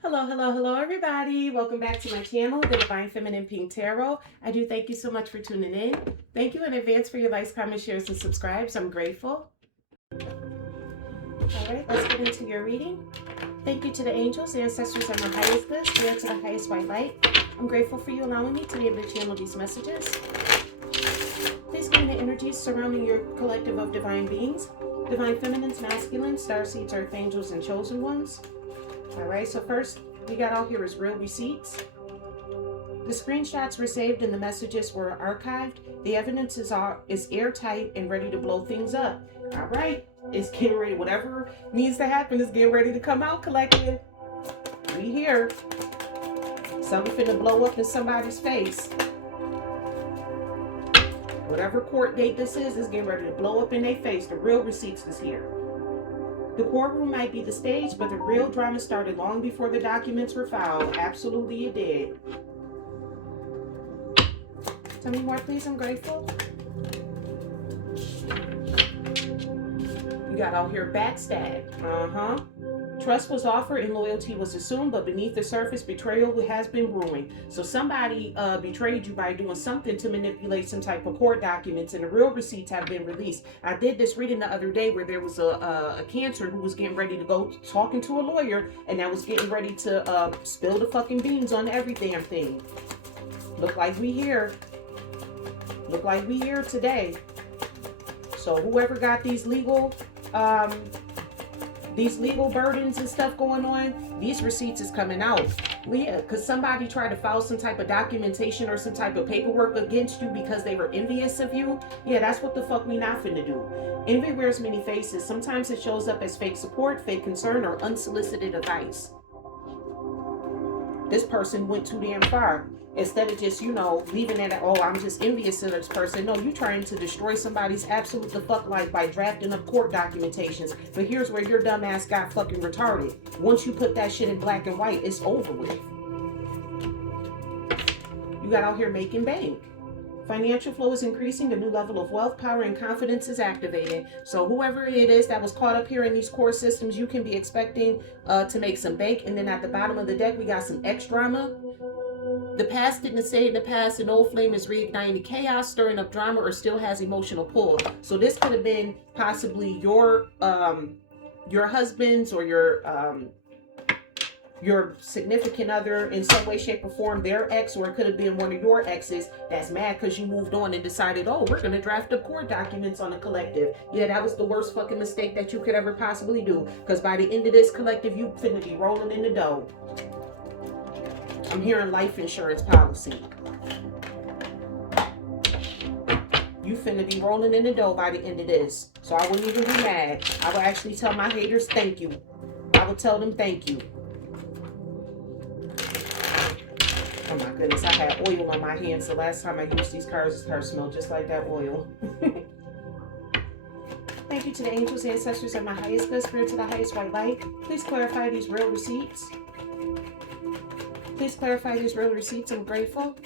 Hello, hello, hello, everybody. Welcome back to my channel, the Divine Feminine Pink Tarot. I do thank you so much for tuning in. Thank you in advance for your likes, comments, shares, and subscribes. I'm grateful. All right, let's get into your reading. Thank you to the angels, the ancestors, and my highest good, spirit to the highest white light. I'm grateful for you allowing me to be able to channel these messages. Please give me the energies surrounding your collective of divine beings, divine feminines, masculines, starseeds, earth angels, and chosen ones. All right, so first we got out here is real receipts. The screenshots were saved and the messages were archived. The evidence is airtight and ready to blow things up. All right, it's getting ready. Whatever needs to happen is getting ready to come out, collective. We here. Something finna blow up in somebody's face. Whatever court date this is getting ready to blow up in their face. The real receipts is here. The courtroom might be the stage, but the real drama started long before the documents were filed. Absolutely it did. Tell me more, please. I'm grateful. You got out here backstab. Trust was offered and loyalty was assumed, but beneath the surface, betrayal has been brewing. So somebody betrayed you by doing something to manipulate some type of court documents, and the real receipts have been released. I did this reading the other day where there was a Cancer who was getting ready to go talking to a lawyer, and that was getting ready to spill the fucking beans on every damn thing. Look like we here. Look like we here today. So whoever got these legal burdens and stuff going on, these receipts is coming out. Yeah, because somebody tried to file some type of documentation or some type of paperwork against you because they were envious of you. Yeah, that's what the fuck we not finna do. Envy wears many faces. Sometimes it shows up as fake support, fake concern, or unsolicited advice. This person went too damn far. Instead of just, leaving it at, oh, I'm just envious of this person. No, you trying to destroy somebody's absolute the fuck life by drafting up court documentations. But here's where your dumb ass got fucking retarded. Once you put that shit in black and white, it's over with. You got out here making bank. Financial flow is increasing. A new level of wealth, power, and confidence is activated. So whoever it is that was caught up here in these core systems, you can be expecting to make some bank. And then at the bottom of the deck, we got some X drama. The past didn't stay in the past. An old flame is reigniting chaos, stirring up drama, or still has emotional pull. So this could have been possibly your husband's or your significant other in some way, shape, or form, their ex, or it could have been one of your exes that's mad because you moved on and decided, oh, we're going to draft up court documents on a collective. Yeah, that was the worst fucking mistake that you could ever possibly do, because by the end of this collective, you finna be rolling in the dough. I'm hearing life insurance policy. You finna be rolling in the dough by the end of this. So I wouldn't even be mad. I would actually tell my haters thank you. I would tell them thank you. Oh my goodness, I had oil on my hands the last time I used these cards. This card smelled just like that oil. Thank you to the angels, ancestors, and my highest good, spirit to the highest white light. Please clarify these real receipts. Please clarify these real receipts. I'm grateful.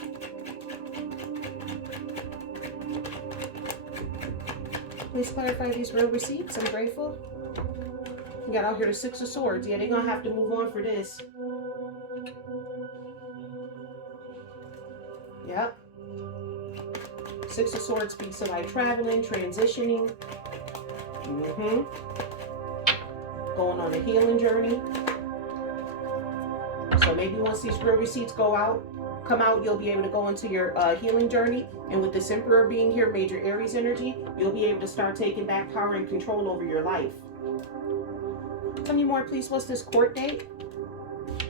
Please clarify these real receipts. I'm grateful. We got out here the Six of Swords. Yeah, they're going to have to move on for this. Yep. Six of Swords speaks of like traveling, transitioning. Going on a healing journey. So maybe once these real receipts come out, you'll be able to go into your healing journey. And with this Emperor being here, major Aries energy, you'll be able to start taking back power and control over your life. Tell me more, please. What's this court date?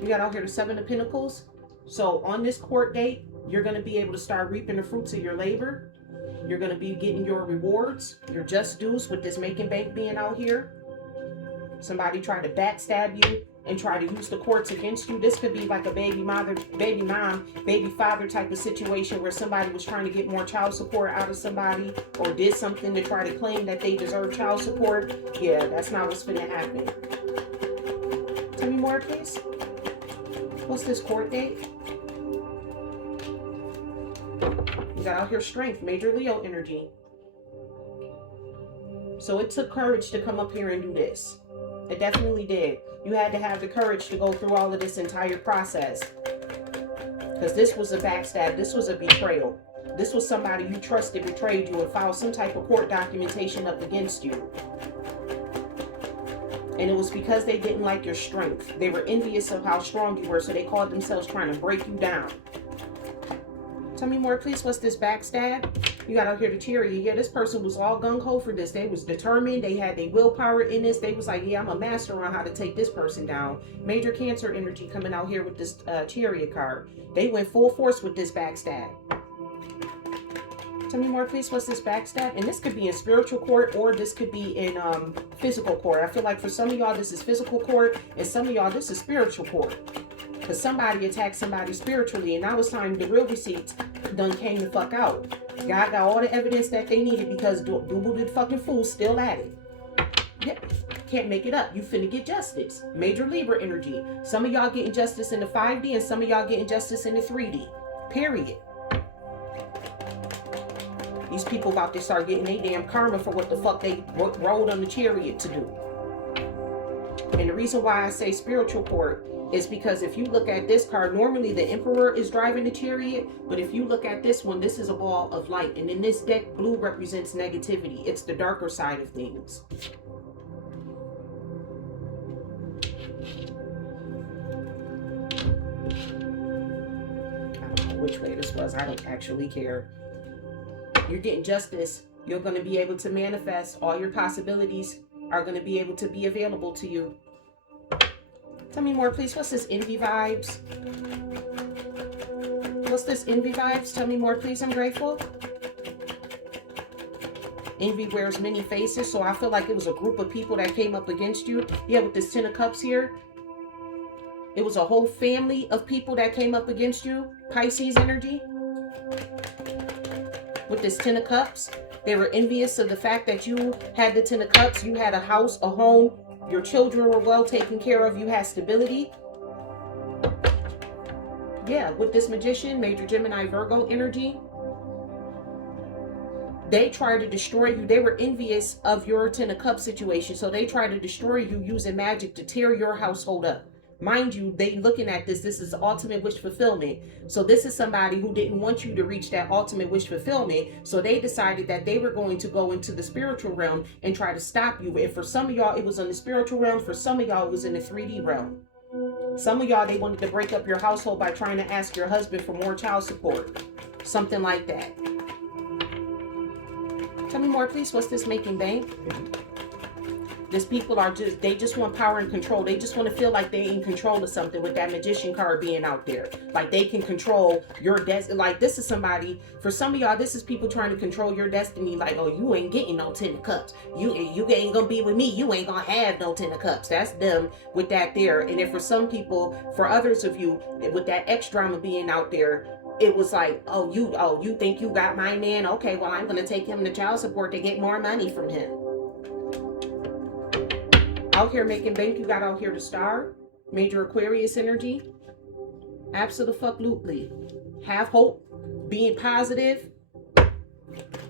We got out here the Seven of Pentacles. So on this court date, you're going to be able to start reaping the fruits of your labor. You're going to be getting your rewards, your just dues with this making bank being out here. Somebody tried to backstab you and try to use the courts against you. This could be like a baby mom, baby father type of situation where somebody was trying to get more child support out of somebody or did something to try to claim that they deserve child support. Yeah, that's not what's going to happen. Tell me more, please. What's this court date? You got out here strength, major Leo energy. So it took courage to come up here and do this. It definitely did. You had to have the courage to go through all of this entire process. Because this was a backstab. This was a betrayal. This was somebody you trusted betrayed you and filed some type of court documentation up against you. And it was because they didn't like your strength. They were envious of how strong you were, so they called themselves trying to break you down. Tell me more, please. What's this backstab? You got out here to cheer you. Yeah, this person was all gung-ho for this. They was determined. They had their willpower in this. They was like, yeah, I'm a master on how to take this person down. Major Cancer energy coming out here with this chariot card. They went full force with this backstab. Tell me more, please. What's this backstab? And this could be in spiritual court, or this could be in physical court. I feel like for some of y'all, this is physical court, and some of y'all, this is spiritual court. Because somebody attacked somebody spiritually, and now it's time the real receipts done came the fuck out. God got all the evidence that they needed because Double the fucking fool still at it. Yeah, can't make it up. You finna get justice. Major Libra energy. Some of y'all getting justice in the 5D, and some of y'all getting justice in the 3D. Period. These people about to start getting their damn karma for what the fuck they rode on the chariot to do. And the reason why I say spiritual court is because if you look at this card, normally the Emperor is driving the chariot, but if you look at this one, this is a ball of light. And in this deck, blue represents negativity. It's the darker side of things. I don't know which way this was. I don't actually care. You're getting justice. You're going to be able to manifest. All your possibilities are going to be able to be available to you. Tell me more, please. What's this envy vibes? What's this envy vibes? Tell me more, please. I'm grateful. Envy wears many faces, so I feel like it was a group of people that came up against you. Yeah, with this 10 of Cups here. It was a whole family of people that came up against you. Pisces energy. With this 10 of Cups. They were envious of the fact that you had the 10 of Cups. You had a house, a home. Your children were well taken care of. You had stability. Yeah, with this Magician, Major Gemini, Virgo energy. They tried to destroy you. They were envious of your 10 of Cups situation. So they tried to destroy you using magic to tear your household up. Mind you, they looking at this is ultimate wish fulfillment. So this is somebody who didn't want you to reach that ultimate wish fulfillment. So they decided that they were going to go into the spiritual realm and try to stop you. And for some of y'all, it was in the spiritual realm. For some of y'all, it was in the 3D realm. Some of y'all, they wanted to break up your household by trying to ask your husband for more child support. Something like that. Tell me more, please. What's this making bank? These people are they just want power and control. They just want to feel like they're in control of something with that Magician card being out there. Like they can control your destiny. Like this is somebody, for some of y'all, this is people trying to control your destiny. Like, oh, you ain't getting no 10 of Cups. You ain't gonna be with me. You ain't gonna have no 10 of Cups. That's them with that there. And then for some people, for others of you, with that X drama being out there, it was like, oh, you think you got my man? Okay, well, I'm gonna take him to child support to get more money from him. Out here making bank, you got out here to star. Major Aquarius energy. Absolutely. Have hope. Being positive.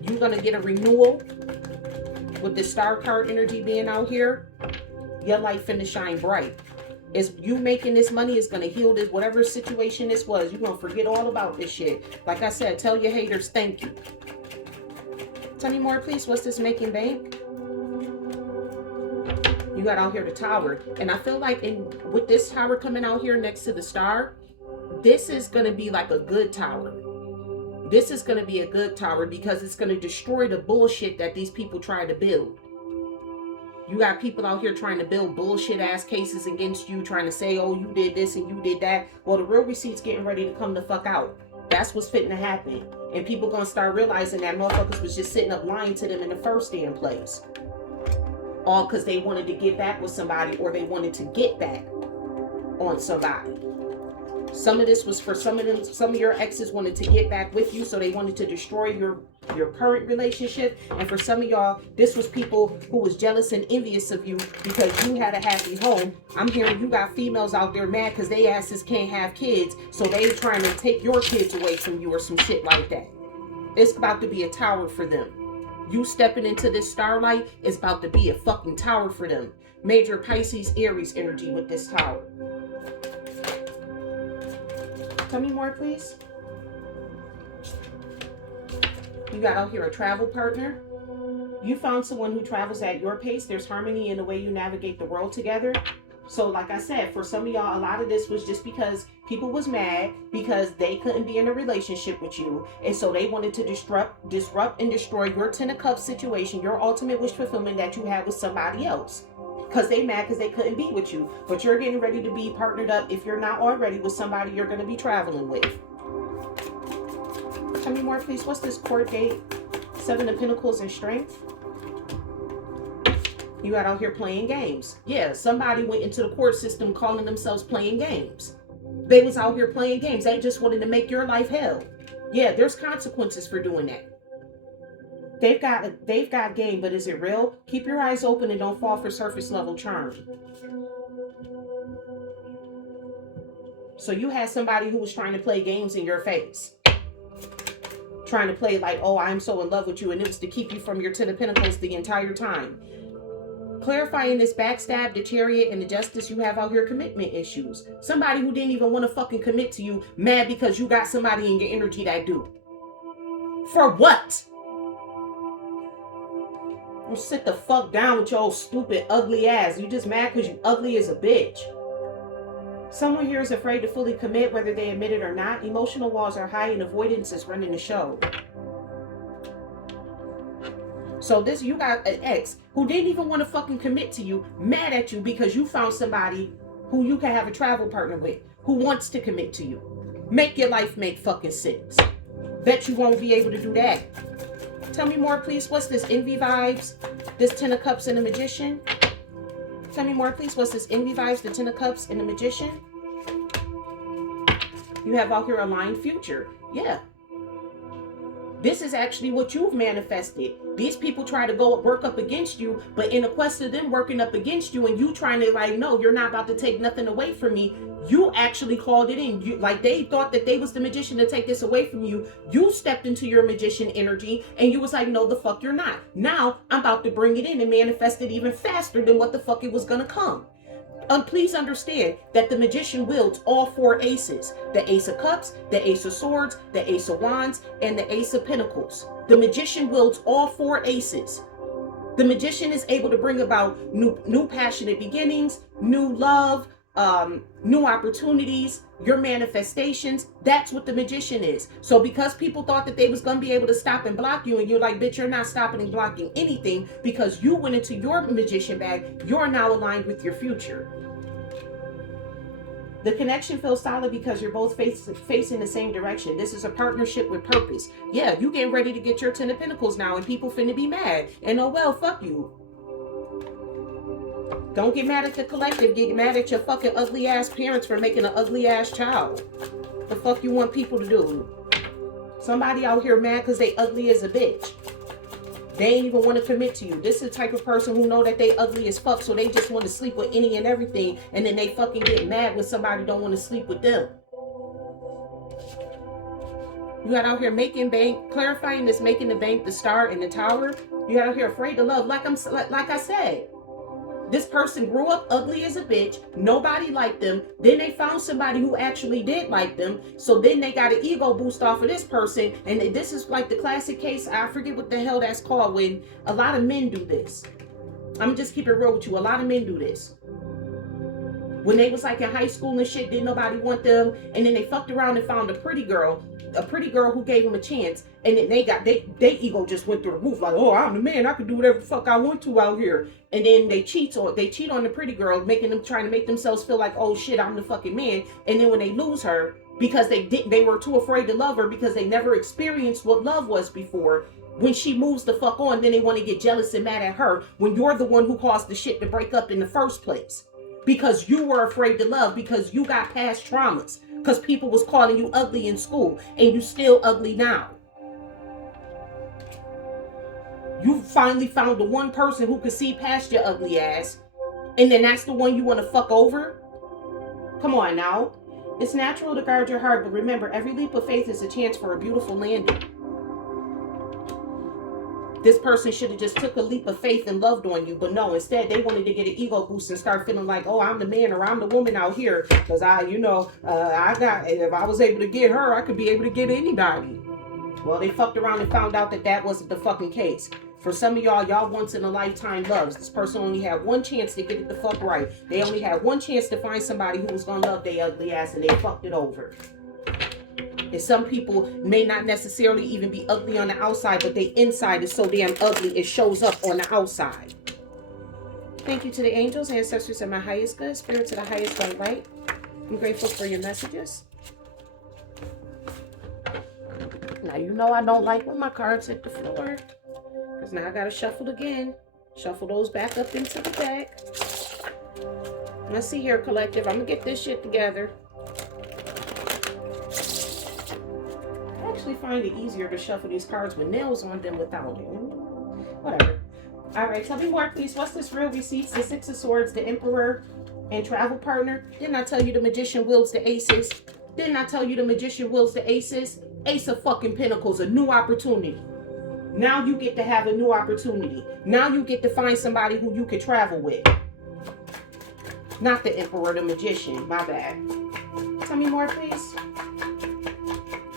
You're going to get a renewal. With the star card energy being out here. Your light finna shine bright. Is you making this money is going to heal this, whatever situation this was. You're going to forget all about this shit. Like I said, tell your haters thank you. Tell me more, please. What's this making bank? You got out here the Tower. And I feel like with this tower coming out here next to the star, this is going to be like a good tower. This is going to be a good tower because it's going to destroy the bullshit that these people try to build. You got people out here trying to build bullshit ass cases against you, trying to say, oh, you did this and you did that. Well, the real receipt's getting ready to come the fuck out. That's what's fitting to happen. And people going to start realizing that motherfuckers was just sitting up lying to them in the first damn place. All because they wanted to get back with somebody, or they wanted to get back on somebody. Some of this was for some of them. Some of your exes wanted to get back with you, so they wanted to destroy your current relationship. And for some of y'all, this was people who was jealous and envious of you because you had a happy home. I'm hearing you got females out there mad because they asses can't have kids, so they trying to take your kids away from you or some shit like that. It's about to be a tower for them. You stepping into this starlight is about to be a fucking tower for them. major Pisces, Aries energy with this Tower. Tell me more, please. You got out here a travel partner. You found someone who travels at your pace. There's harmony in the way you navigate the world together. So like I said, for some of y'all, a lot of this was just because people was mad because they couldn't be in a relationship with you. And so they wanted to disrupt and destroy your 10 of Cups situation, your ultimate wish fulfillment that you had with somebody else. Because they mad because they couldn't be with you. But you're getting ready to be partnered up, if you're not already, with somebody you're going to be traveling with. Tell me more, please. What's this court date? 7 of Pentacles and Strength. You got out here playing games. Yeah, somebody went into the court system calling themselves playing games. They was out here playing games. They just wanted to make your life hell. Yeah, there's consequences for doing that. They've got game, but is it real? Keep your eyes open and don't fall for surface level charm. So you had somebody who was trying to play games in your face. Trying to play like, oh, I'm so in love with you, and it was to keep you from your 10 of Pentacles the entire time. Clarifying this backstab, the Chariot, and the Justice, you have out here commitment issues. Somebody who didn't even want to fucking commit to you, mad because you got somebody in your energy that do. For what? Well, sit the fuck down with your old stupid, ugly ass. You just mad because you ugly as a bitch. Someone here is afraid to fully commit, whether they admit it or not. Emotional walls are high and avoidance is running the show. So this, you got an ex who didn't even want to fucking commit to you, mad at you because you found somebody who you can have a travel partner with, who wants to commit to you. Make your life make fucking sense. Bet you won't be able to do that. Tell me more, please. What's this? Envy vibes? This 10 of Cups and the Magician? Tell me more, please. What's this? Envy vibes, the 10 of Cups and the Magician? You have out here a aligned future. Yeah. This is actually what you've manifested. These people try to go work up against you, but in the quest of them working up against you and you trying to like, no, you're not about to take nothing away from me. You actually called it in. You, like they thought that they was the magician to take this away from you. You stepped into your magician energy and you was like, no, the fuck you're not. Now I'm about to bring it in and manifest it even faster than what the fuck it was gonna come. Please understand that the magician wields all 4 aces. The Ace of Cups, the Ace of Swords, the Ace of Wands, and the Ace of Pentacles. The magician wields all 4 aces. The magician is able to bring about new passionate beginnings, new love, new opportunities, your manifestations. That's what the magician is. So because people thought that they was going to be able to stop and block you, and you're like, bitch, you're not stopping and blocking anything because you went into your magician bag, you're now aligned with your future. The connection feels solid because you're both facing the same direction. This is a partnership with purpose. Yeah, you getting ready to get your 10 of Pentacles now and people finna be mad. And oh well, fuck you. Don't get mad at the collective. Get mad at your fucking ugly ass parents for making an ugly ass child. The fuck you want people to do? Somebody out here mad because they ugly as a bitch. They ain't even want to commit to you. This is the type of person who know that they ugly as fuck, so they just want to sleep with any and everything, and then they fucking get mad when somebody don't want to sleep with them. You got out here making bank, clarifying this, making the bank, the Star, and the Tower. You got out here afraid to love, like I said. This person grew up ugly as a bitch. Nobody liked them. Then they found somebody who actually did like them. So then they got an ego boost off of this person. And this is like the classic case. I forget what the hell that's called when a lot of men do this. I'm just keep it real with you. A lot of men do this. When they was like in high school and shit, didn't nobody want them. And then they fucked around and found a pretty girl who gave them a chance. And then they ego just went through the roof. Like, oh, I'm the man. I can do whatever the fuck I want to out here. And then they cheat on the pretty girl, trying to make themselves feel like, oh shit, I'm the fucking man. And then when they lose her, because they were too afraid to love her because they never experienced what love was before. When she moves the fuck on, then they want to get jealous and mad at her when you're the one who caused the shit to break up in the first place. Because you were afraid to love, because you got past traumas, because people was calling you ugly in school, and you still ugly now. You finally found the one person who could see past your ugly ass, and then that's the one you want to fuck over? Come on now. It's natural to guard your heart, but remember, every leap of faith is a chance for a beautiful landing. This person should have just took a leap of faith and loved on you. But no, instead they wanted to get an ego boost and start feeling like, oh, I'm the man or I'm the woman out here. Because if I was able to get her, I could be able to get anybody. Well, they fucked around and found out that that wasn't the fucking case. For some of y'all once in a lifetime loves. This person only had one chance to get it the fuck right. They only had one chance to find somebody who was gonna love their ugly ass, and they fucked it over. And some people may not necessarily even be ugly on the outside, but their inside is so damn ugly it shows up on the outside. Thank you to the angels, ancestors, and my highest good, spirit to the highest white light. I'm grateful for your messages. Now you know I don't like when my cards hit the floor. Because now I gotta shuffle again. Shuffle those back up into the deck. Let's see here, collective. I'm gonna get this shit together. I actually find it easier to shuffle these cards with nails on them without it. Whatever. Alright, tell me more, please. What's this real receipts? The Six of Swords, the Emperor, and travel partner. Didn't I tell you the Magician wields the aces? Didn't I tell you the Magician wields the aces? Ace of fucking Pentacles, a new opportunity. Now you get to have a new opportunity. Now you get to find somebody who you could travel with. Not the Emperor, the Magician. My bad. Tell me more, please.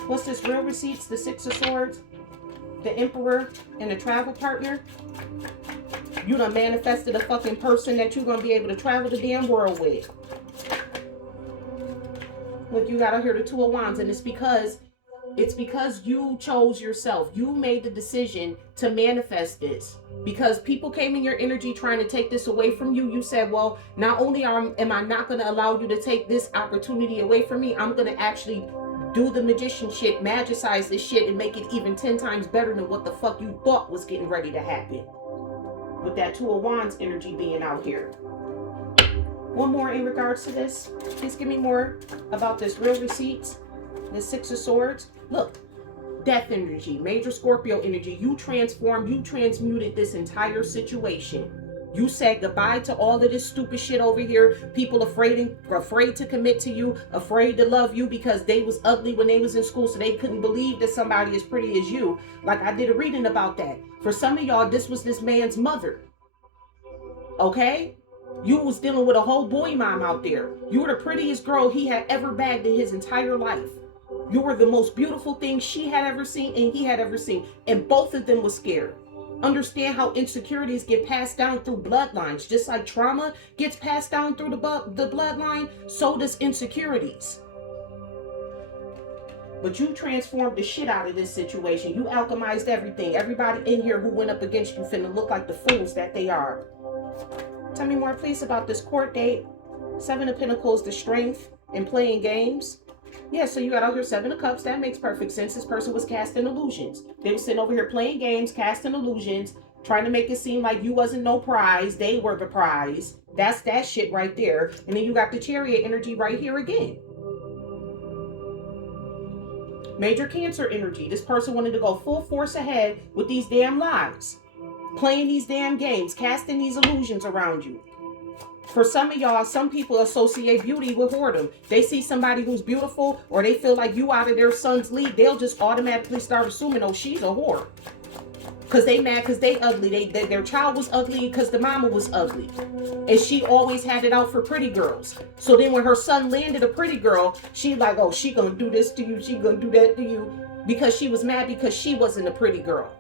What's this real receipts? The Six of Swords, the Emperor, and the travel partner. You done manifested a fucking person that you're gonna be able to travel the damn world with. Look, you got out here the Two of Wands, and it's because you chose yourself. You made the decision to manifest this. Because people came in your energy trying to take this away from you. You said, well, not only am I not going to allow you to take this opportunity away from me, I'm going to actually do the magician shit, magicize this shit, and make it even 10 times better than what the fuck you thought was getting ready to happen. With that Two of Wands energy being out here. One more in regards to this. Please give me more about this real receipts. The Six of Swords. Look, death energy, major Scorpio energy. You transformed, you transmuted this entire situation. You said goodbye to all of this stupid shit over here. People afraid to commit to you, afraid to love you because they was ugly when they was in school, so they couldn't believe that somebody as pretty as you. Like I did a reading about that. For some of y'all, this was this man's mother. Okay? You was dealing with a whole boy mom out there. You were the prettiest girl he had ever bagged in his entire life. You were the most beautiful thing she had ever seen and he had ever seen. And both of them were scared. Understand how insecurities get passed down through bloodlines. Just like trauma gets passed down through the bloodline, so does insecurities. But you transformed the shit out of this situation. You alchemized everything. Everybody in here who went up against you finna look like the fools that they are. Tell me more, please, about this court date. Seven of Pentacles, the strength and playing games. Yeah, so you got out here Seven of Cups. That makes perfect sense. This person was casting illusions. They were sitting over here playing games, casting illusions, trying to make it seem like you wasn't no prize. They were the prize. That's that shit right there. And then you got the Chariot energy right here again. Major Cancer energy. This person wanted to go full force ahead with these damn lies. Playing these damn games, casting these illusions around you. For some of y'all, some people associate beauty with whoredom. They see somebody who's beautiful or they feel like you out of their son's league, they'll just automatically start assuming, oh, she's a whore. Because they mad because they ugly. Their child was ugly because the mama was ugly. And she always had it out for pretty girls. So then when her son landed a pretty girl, she like, oh, she gonna do this to you, she gonna do that to you. Because she was mad because she wasn't a pretty girl.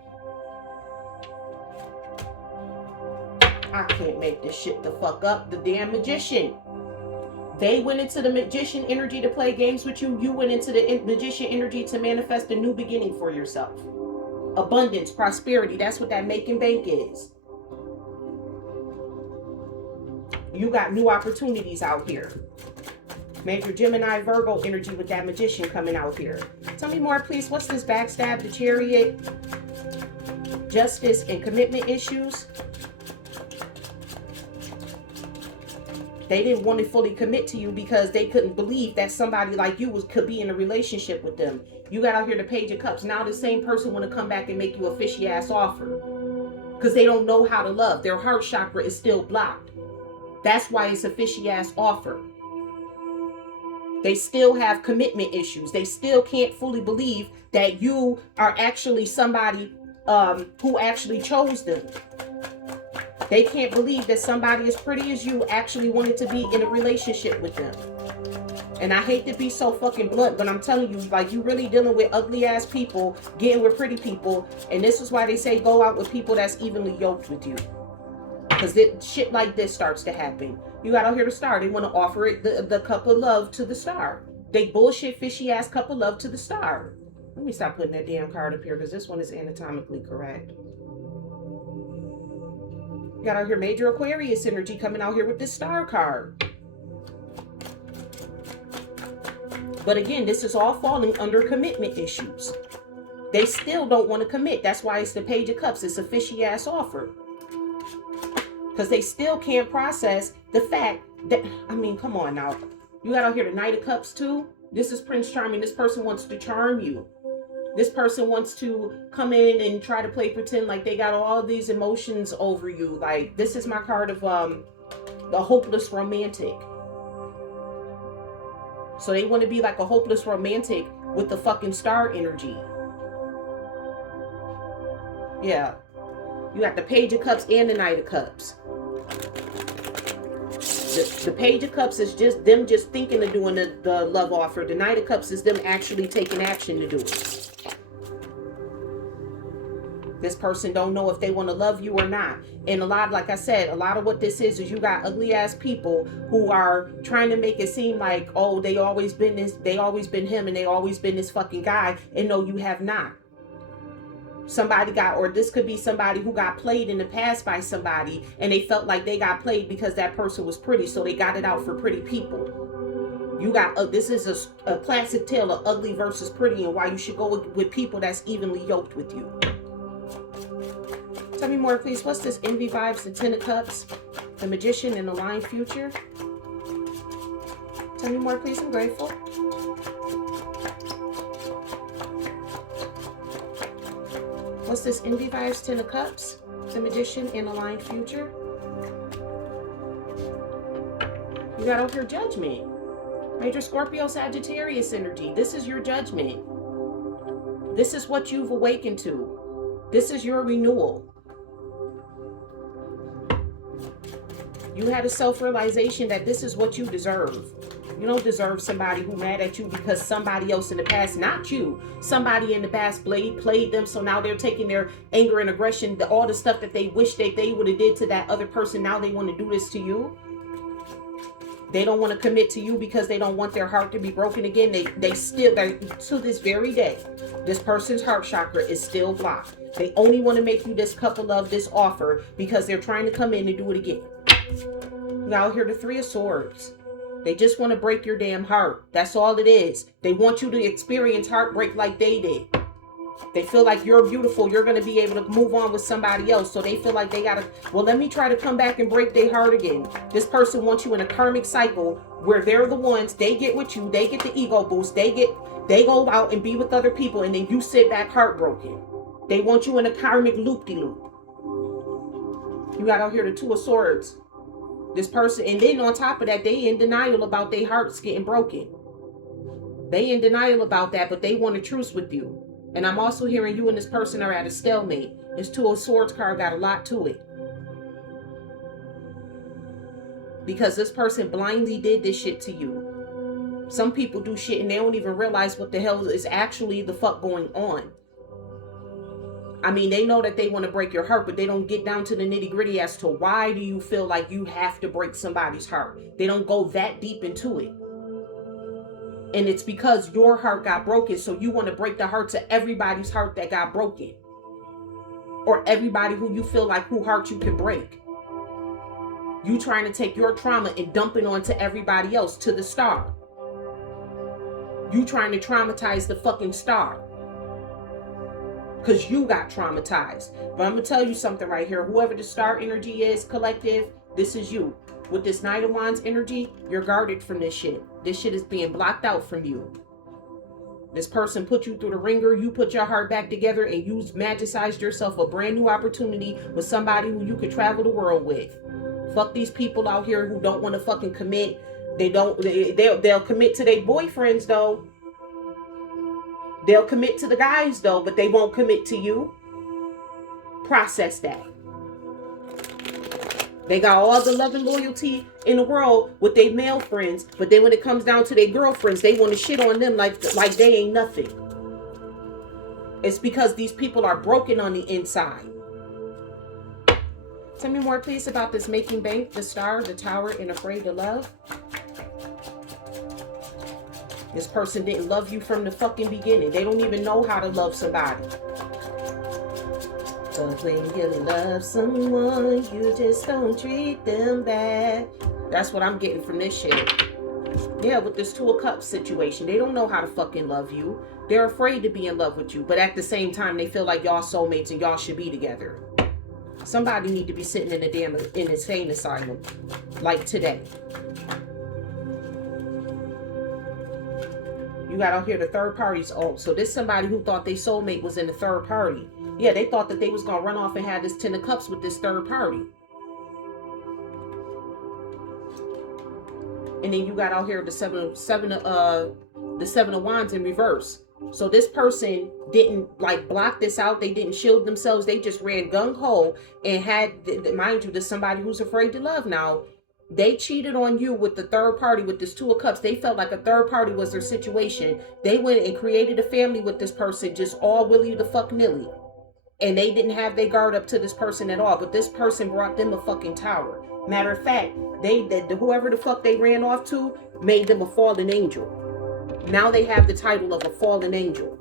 I can't make this shit the fuck up. The damn Magician. They went into the Magician energy to play games with you. You went into the Magician energy to manifest a new beginning for yourself. Abundance, prosperity. That's what that make and bank is. You got new opportunities out here. Major Gemini, Virgo energy with that Magician coming out here. Tell me more, please. What's this backstab, the Chariot, justice, and commitment issues? They didn't want to fully commit to you because they couldn't believe that somebody like you could be in a relationship with them. You got out here the Page of Cups. Now the same person want to come back and make you a fishy ass offer. Because they don't know how to love. Their heart chakra is still blocked. That's why it's a fishy ass offer. They still have commitment issues. They still can't fully believe that you are actually somebody who actually chose them. They can't believe that somebody as pretty as you actually wanted to be in a relationship with them. And I hate to be so fucking blunt, but I'm telling you, like, you really dealing with ugly ass people, getting with pretty people. And this is why they say go out with people that's evenly yoked with you. Because shit like this starts to happen. You got out here to star. They want to offer it the cup of love to the star. They bullshit fishy ass cup of love to the star. Let me stop putting that damn card up here because this one is anatomically correct. You got out here major Aquarius energy coming out here with this star card. But again, this is all falling under commitment issues. They still don't want to commit. That's why it's the Page of Cups. It's a fishy ass offer. Because they still can't process the fact that, I mean, come on now. You got out here the Knight of Cups too. This is Prince Charming. This person wants to charm you. This person wants to come in and try to play pretend like they got all of these emotions over you. Like, this is my card of the hopeless romantic. So they want to be like a hopeless romantic with the fucking star energy. Yeah. You got the Page of Cups and the Knight of Cups. The Page of Cups is just them just thinking of doing the love offer. The Knight of Cups is them actually taking action to do it. This person don't know if they want to love you or not. And a lot, like I said, a lot of what this is you got ugly ass people who are trying to make it seem like, oh, they always been this, they always been him, and they always been this fucking guy. And no, you have not. Somebody got, or this could be somebody who got played in the past by somebody, and they felt like they got played because that person was pretty, so they got it out for pretty people. You got, this is a classic tale of ugly versus pretty, and why you should go with people that's evenly yoked with you. Tell me more, please. What's this? Envy vibes, the Ten of Cups, the Magician, and the Lying Future. Tell me more, please. I'm grateful. What's this? Envy vibes, Ten of Cups, the Magician, and the Lying Future. You got over your Judgment. Major Scorpio Sagittarius energy. This is your judgment. This is what you've awakened to. This is your renewal. You had a self-realization that this is what you deserve. You don't deserve somebody who mad at you because somebody else in the past, not you, somebody in the past played them, so now they're taking their anger and aggression, all the stuff that they wish that they would have did to that other person, now they want to do this to you. They don't want to commit to you because they don't want their heart to be broken again. They still, to this very day, this person's heart chakra is still blocked. They only want to make you this cup of love, this offer, because they're trying to come in and do it again. Now here, the Three of Swords. They just want to break your damn heart. That's all it is. They want you to experience heartbreak like they did. They feel like you're beautiful. You're going to be able to move on with somebody else. So they feel like they got to, well, let me try to come back and break their heart again. This person wants you in a karmic cycle where they're the ones, they get with you, they get the ego boost, they go out and be with other people, and then you sit back heartbroken. They want you in a karmic loop-de-loop. You got out here the Two of Swords. This person, and then on top of that, they in denial about their hearts getting broken. They in denial about that, but they want a truce with you. And I'm also hearing you and this person are at a stalemate. This Two of Swords card got a lot to it. Because this person blindly did this shit to you. Some people do shit and they don't even realize what the hell is actually the fuck going on. I mean, they know that they want to break your heart, but they don't get down to the nitty gritty as to why do you feel like you have to break somebody's heart. They don't go that deep into it. And it's because your heart got broken, so you want to break the hearts of everybody's heart that got broken. Or everybody who you feel like who heart you can break. You trying to take your trauma and dump it onto everybody else, to the star. You trying to traumatize the fucking star. Because you got traumatized. But I'm going to tell you something right here. Whoever the star energy is, collective, this is you. With this Knight of Wands energy, you're guarded from this shit. This shit is being blocked out from you. This person put you through the ringer. You put your heart back together and you magicized yourself a brand new opportunity with somebody who you could travel the world with. Fuck these people out here who don't want to fucking commit. They'll commit to their boyfriends though. They'll commit to the guys though, but they won't commit to you. process that. They got all the love and loyalty in the world with their male friends, but then when it comes down to their girlfriends, they want to shit on them like they ain't nothing. It's because these people are broken on the inside. Tell me more, please, about this making bank, the star, the tower, and afraid to love. This person didn't love you from the fucking beginning. They don't even know how to love somebody. But when you love someone, you just don't treat them bad. That's what I'm getting from this shit. Yeah, with this Two of Cups situation, they don't know how to fucking love you. They're afraid to be in love with you, but at the same time, they feel like y'all soulmates and y'all should be together. Somebody need to be sitting in a damn insane asylum, like today. You got out here the third parties. Oh, so this somebody who thought their soulmate was in the third party. Yeah, they thought that they was gonna run off and have this 10 of Cups with this third party. And then you got out here the seven of Wands in reverse. So this person didn't like block this out. They didn't shield themselves. They just ran gung-ho and had, mind you, there's somebody who's afraid to love now. They cheated on you with the third party, with this Two of Cups. They felt like a third party was their situation. They went and created a family with this person, just all willy the fuck nilly. And they didn't have their guard up to this person at all. But this person brought them a fucking tower. Matter of fact, whoever the fuck they ran off to made them a fallen angel. Now they have the title of a fallen angel.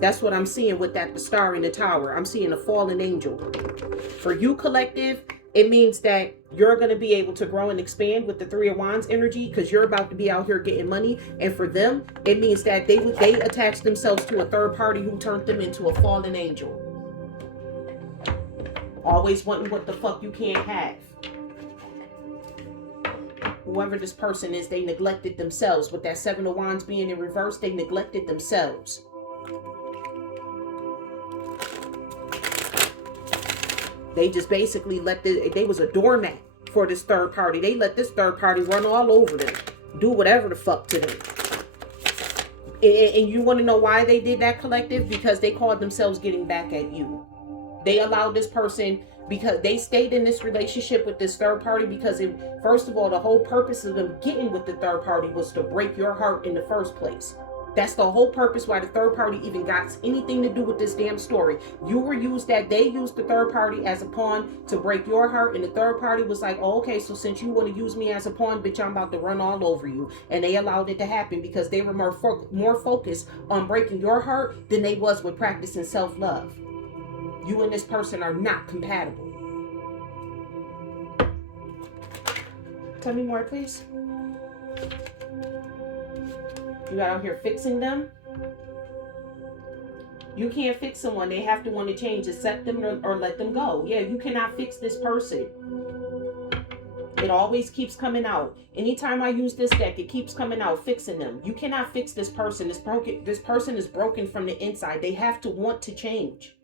That's what I'm seeing with that, the star in the tower. I'm seeing a fallen angel. For you, collective, it means that you're going to be able to grow and expand with the Three of Wands energy because you're about to be out here getting money. And for them, it means that they attached themselves to a third party who turned them into a fallen angel. Always wanting what the fuck you can't have. Whoever this person is, they neglected themselves. With that Seven of Wands being in reverse, they neglected themselves. They just basically they was a doormat for this third party. They let this third party run all over them. Do whatever the fuck to them. And you want to know why they did that, collective? Because they called themselves getting back at you. They allowed this person, because they stayed in this relationship with this third party because first of all, the whole purpose of them getting with the third party was to break your heart in the first place. That's the whole purpose why the third party even got anything to do with this damn story. They used the third party as a pawn to break your heart, and the third party was like, oh, okay, so since you want to use me as a pawn, bitch, I'm about to run all over you. And they allowed it to happen because they were more focused on breaking your heart than they was with practicing self-love. You and this person are not compatible. Tell me more, please. You got out here fixing them. You can't fix someone. They have to want to change. Accept them or let them go. Yeah, you cannot fix this person. It always keeps coming out. Anytime I use this deck, it keeps coming out, fixing them. You cannot fix this person. This person is broken from the inside. They have to want to change.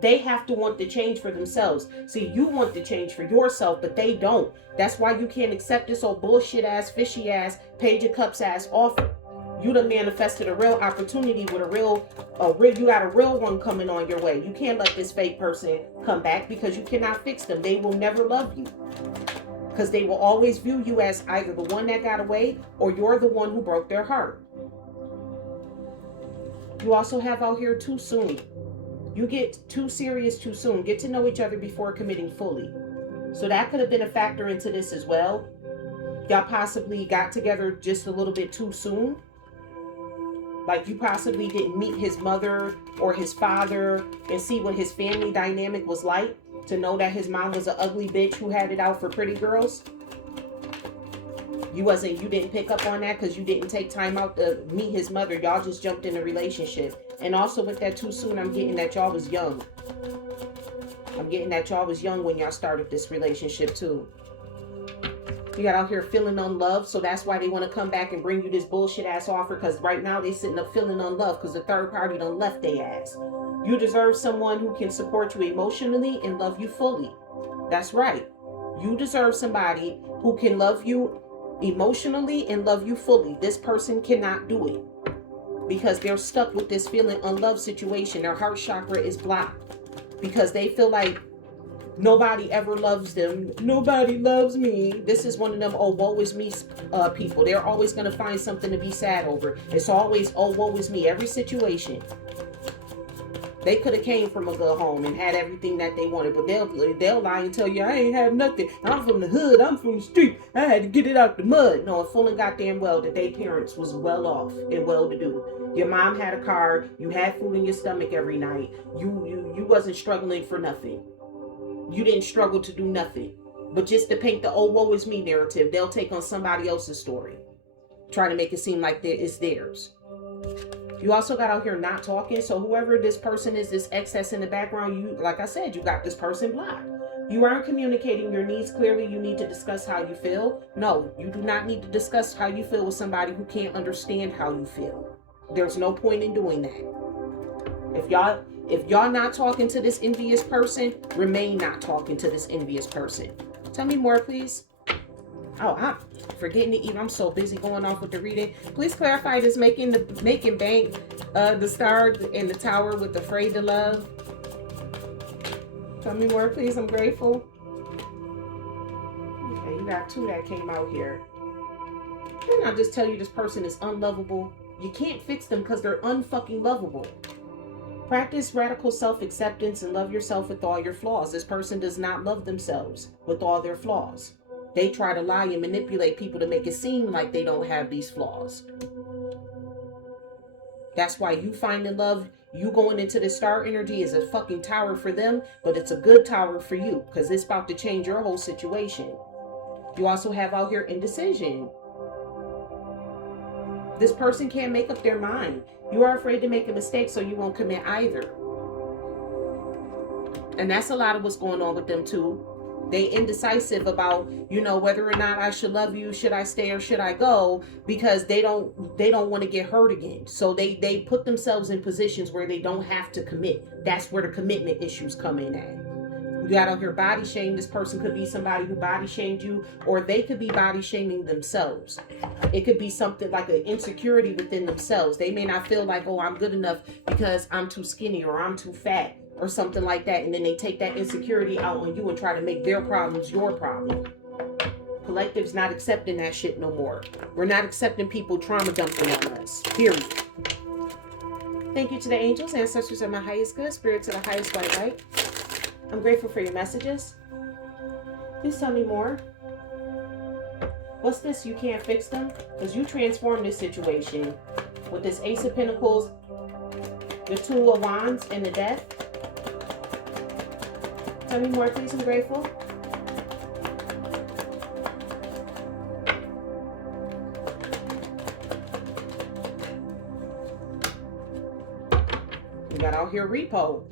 They have to want to change for themselves. See, you want to change for yourself, but they don't. That's why you can't accept this old bullshit ass, fishy ass, Page of Cups ass offer. You done manifested a real opportunity with you got a real one coming on your way. You can't let this fake person come back because you cannot fix them. They will never love you. Because they will always view you as either the one that got away or you're the one who broke their heart. You also have out here too soon. You get too serious too soon. Get to know each other before committing fully. So that could have been a factor into this as well. Y'all possibly got together just a little bit too soon. Like you possibly didn't meet his mother or his father and see what his family dynamic was like to know that his mom was an ugly bitch who had it out for pretty girls. You didn't pick up on that because you didn't take time out to meet his mother. Y'all just jumped in a relationship. And also with that too soon, I'm getting that y'all was young. I'm getting that y'all was young when y'all started this relationship too. You got out here feeling unloved, so that's why they want to come back and bring you this bullshit ass offer, because right now they sitting up feeling unloved because the third party done left their ass. You deserve someone who can support you emotionally and love you fully. That's right. You deserve somebody who can love you emotionally and love you fully. This person cannot do it because they're stuck with this feeling unloved situation. Their heart chakra is blocked. because they feel like nobody ever loves them. Nobody loves me. This is one of them, oh, woe is me people. They're always going to find something to be sad over. It's always, oh, woe is me. Every situation. They could have came from a good home and had everything that they wanted, but they'll lie and tell you, I ain't have nothing. I'm from the hood. I'm from the street. I had to get it out the mud. No, full and goddamn well that their parents was well off and well-to-do. Your mom had a car. You had food in your stomach every night. You wasn't struggling for nothing. You didn't struggle to do nothing. But just to paint the, oh, woe is me narrative, they'll take on somebody else's story. Try to make it seem like it's theirs. You also got out here not talking. So whoever this person is, this excess in the background, you, like I said, you got this person blocked. You aren't communicating your needs clearly. You need to discuss how you feel. No, you do not need to discuss how you feel with somebody who can't understand how you feel. There's no point in doing that. If y'all not talking to this envious person, remain not talking to this envious person. Tell me more, please. Oh, I'm forgetting to eat. I'm so busy going off with the reading. Please clarify this making bank, the star in the tower with afraid to love. Tell me more, please. I'm grateful. Okay, you got two that came out here. Didn't I just tell you this person is unlovable? You can't fix them because they're unfucking lovable. Practice radical self-acceptance and love yourself with all your flaws. This person does not love themselves with all their flaws. They try to lie and manipulate people to make it seem like they don't have these flaws. That's why you finding love, you going into the star energy is a fucking tower for them, but it's a good tower for you because it's about to change your whole situation. You also have out here indecision. This person can't make up their mind. You are afraid to make a mistake, so you won't commit either. And that's a lot of what's going on with them too. They indecisive about, whether or not I should love you, should I stay or should I go, because they don't want to get hurt again. So they put themselves in positions where they don't have to commit. That's where the commitment issues come in at. You got out here body shaming. This person could be somebody who body shamed you, or they could be body shaming themselves. It could be something like an insecurity within themselves. They may not feel like, oh, I'm good enough because I'm too skinny or I'm too fat or something like that. And then they take that insecurity out on you and try to make their problems your problem. Collective's not accepting that shit no more. We're not accepting people trauma dumping on us. Period. Thank you to the angels, ancestors of my highest good, spirits of the highest white light. I'm grateful for your messages. Please tell me more. What's this? You can't fix them? Because you transformed this situation with this Ace of Pentacles, the Two of Wands, and the Death. Tell me more, please. I'm grateful. We got out here repo.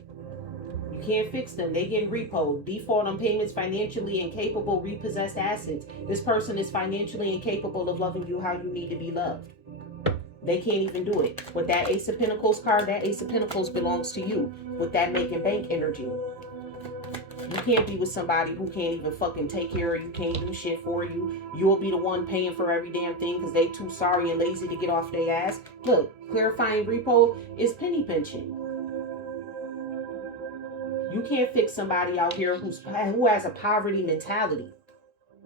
Can't fix them. They getting repoed. Default on payments, financially incapable, repossessed assets. This person is financially incapable of loving you how you need to be loved. They can't even do it. With that Ace of Pentacles card, that Ace of Pentacles belongs to you. With that making bank energy. You can't be with somebody who can't even fucking take care of you, can't do shit for you. You'll be the one paying for every damn thing because they too sorry and lazy to get off their ass. Look, clarifying repo is penny pinching. You can't fix somebody out here who has a poverty mentality.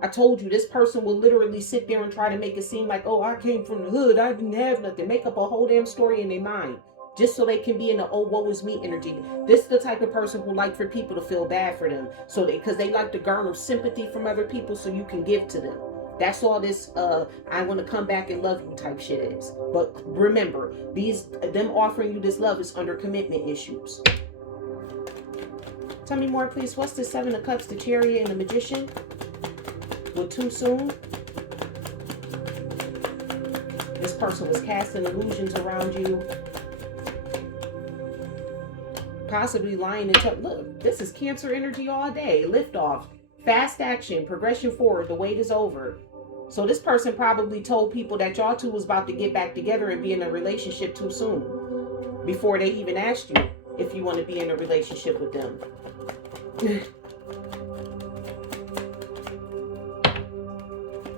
I told you, this person will literally sit there and try to make it seem like, oh, I came from the hood, I didn't have nothing. Make up a whole damn story in their mind. Just so they can be in the, oh, woe is me energy. This is the type of person who like for people to feel bad for them. Because they like to garner sympathy from other people so you can give to them. That's all this, I want to come back and love you type shit is. But remember, them offering you this love is under commitment issues. Tell me more, please. What's the Seven of Cups, the Chariot, and the Magician? With too soon? This person was casting illusions around you. Possibly lying and look, this is Cancer energy all day. Lift off. Fast action. Progression forward. The wait is over. So this person probably told people that y'all two was about to get back together and be in a relationship too soon. Before they even asked you if you want to be in a relationship with them.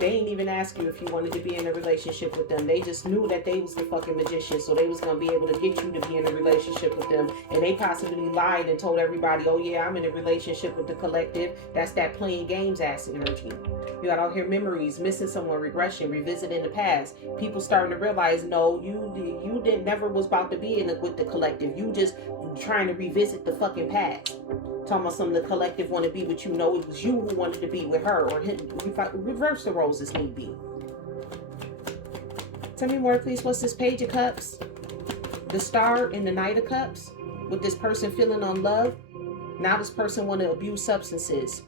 They ain't even ask you if you wanted to be in a relationship with them. They just knew that they was the fucking magician, so they was gonna be able to get you to be in a relationship with them. And they possibly lied and told everybody, oh yeah, I'm in a relationship with the collective. That's that playing games ass energy. You got out here memories, missing someone, regression, revisiting the past. People starting to realize, no, you didn't never was about to be with the collective. You just trying to revisit the fucking past. Talking about some of the collective want to be with you. No, it was you who wanted to be with her, or him. Reverse the roles as need be. Tell me more, please. What's this Page of Cups? The Star and the Knight of Cups. With this person feeling unloved. Now this person want to abuse substances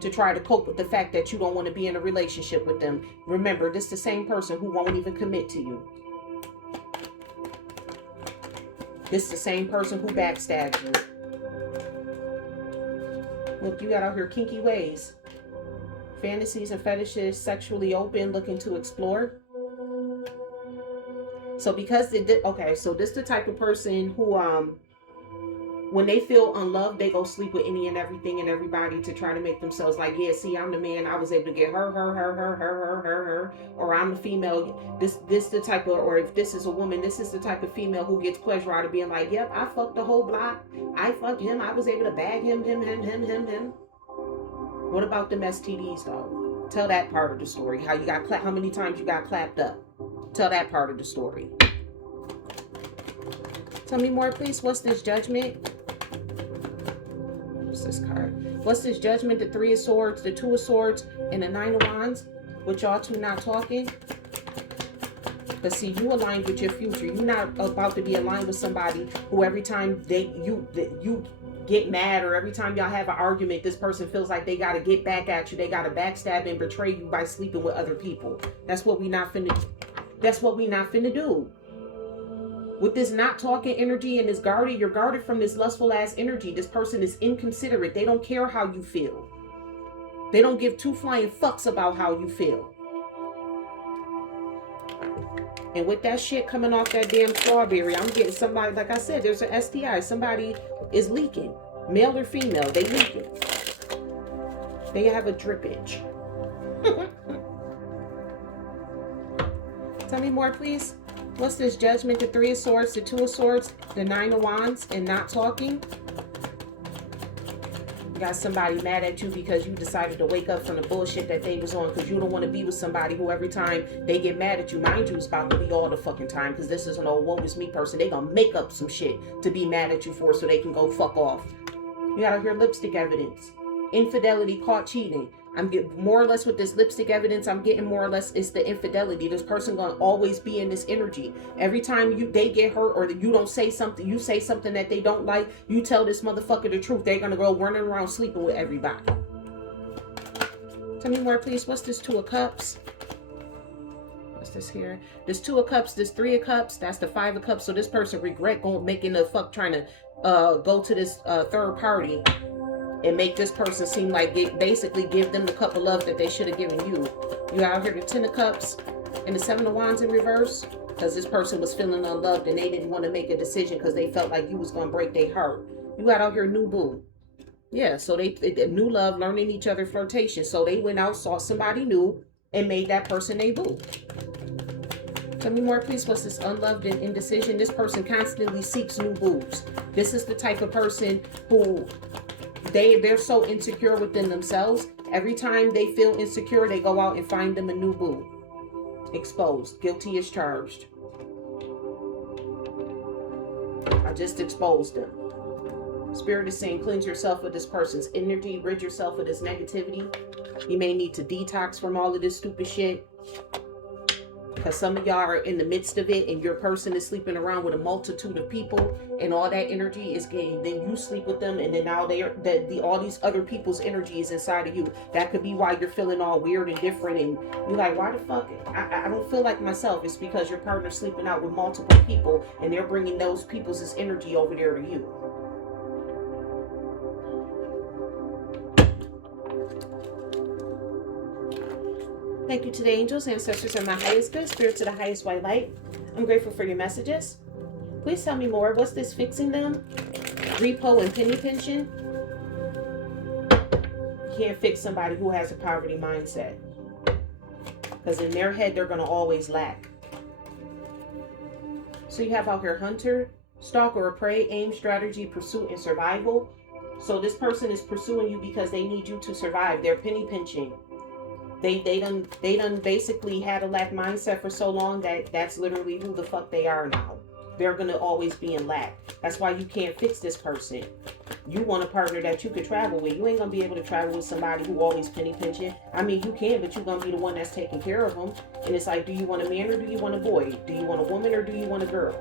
to try to cope with the fact that you don't want to be in a relationship with them. Remember, this is the same person who won't even commit to you. This is the same person who backstabbed you. Look, you got out here kinky ways. Fantasies and fetishes, sexually open, looking to explore. So because they did, okay, so this the type of person who, when they feel unloved, they go sleep with any and everything and everybody to try to make themselves like, yeah, see, I'm the man. I was able to get her. Or I'm the female. This the type of, or if this is a woman, this is the type of female who gets pleasure out of being like, yep, I fucked the whole block. I fucked him. I was able to bag him. What about them STDs though? Tell that part of the story. How you got how many times you got clapped up? Tell that part of the story. Tell me more, please. What's this Judgment? What's this card? What's this Judgment? The Three of Swords, the Two of Swords, and the Nine of Wands. With y'all two not talking. But see, you aligned with your future. You're not about to be aligned with somebody who every time you get mad, or every time y'all have an argument, this person feels like they got to get back at you. They got to backstab and betray you by sleeping with other people. That's what we not finna do. With this not talking energy and this guarded, you're guarded from this lustful ass energy. This person is inconsiderate. They don't care how you feel. They don't give two flying fucks about how you feel. And with that shit coming off that damn strawberry, I'm getting somebody, like I said, there's an STI. Somebody is leaking. Male or female, they leaking. They have a drippage. Tell me more, please. What's this Judgment? The Three of Swords, the Two of Swords, the Nine of Wands, and not talking. You got somebody mad at you because you decided to wake up from the bullshit that they was on, because you don't want to be with somebody who every time they get mad at you, mind you, it's about to be all the fucking time, because this is an old woe is me person. They gonna make up some shit to be mad at you for so they can go fuck off. You got out here lipstick evidence. Infidelity, caught cheating. I'm getting more or less with this lipstick evidence. I'm getting more or less it's the infidelity. This person gonna always be in this energy. Every time they get hurt, or you don't say something, you say something that they don't like, you tell this motherfucker the truth, they're gonna go running around sleeping with everybody. Tell me more, please. What's this Two of Cups? What's this here? This Two of Cups, this Three of Cups, that's the Five of Cups. So this person regret making the fuck trying to go to this third party and make this person seem like basically give them the cup of love that they should have given you. You out here the Ten of Cups and the Seven of Wands in reverse, because this person was feeling unloved and they didn't want to make a decision because they felt like you was going to break their heart. You got out here new boo. Yeah, so they new love, learning each other, flirtation. So they went out, saw somebody new, and made that person a boo. Tell me more, please. What's this unloved and indecision? This person constantly seeks new boos. This is the type of person who they're so insecure within themselves. Every time they feel insecure, they go out and find them a new boo. Exposed. Guilty as charged. I just exposed them. Spirit is saying, cleanse yourself of this person's energy. Rid yourself of this negativity. You may need to detox from all of this stupid shit. Because some of y'all are in the midst of it, and your person is sleeping around with a multitude of people, and all that energy is getting, then you sleep with them, and then now all these other people's energy is inside of you. That could be why you're feeling all weird and different, and you're like, why the fuck? I don't feel like myself. It's because your partner's sleeping out with multiple people, and they're bringing those people's energy over there to you. Thank you to the angels, ancestors, and my highest good, spirits of the highest white light. I'm grateful for your messages. Please tell me more. What's this fixing them? Repo and penny pension. You can't fix somebody who has a poverty mindset. Because in their head, they're going to always lack. So you have out here hunter, stalker or prey, aim, strategy, pursuit, and survival. So this person is pursuing you because they need you to survive. They're penny pinching. They done basically had a lack mindset for so long that that's literally who the fuck they are now. They're gonna always be in lack. That's why you can't fix this person. You want a partner that you could travel with. You ain't gonna be able to travel with somebody who always penny pinching. I mean, you can, but you're gonna be the one that's taking care of them. And it's like, do you want a man or do you want a boy? Do you want a woman or do you want a girl?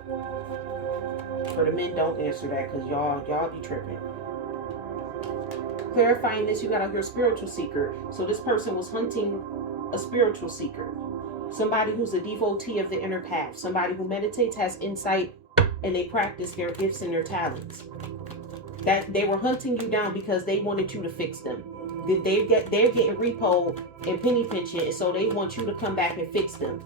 For the men, don't answer that, because y'all be tripping. Clarifying this, you got out here spiritual seeker. So this person was hunting a spiritual seeker. Somebody who's a devotee of the inner path. Somebody who meditates, has insight, and they practice their gifts and their talents. That they were hunting you down because they wanted you to fix them. They're getting repo and penny pinching, and so they want you to come back and fix them.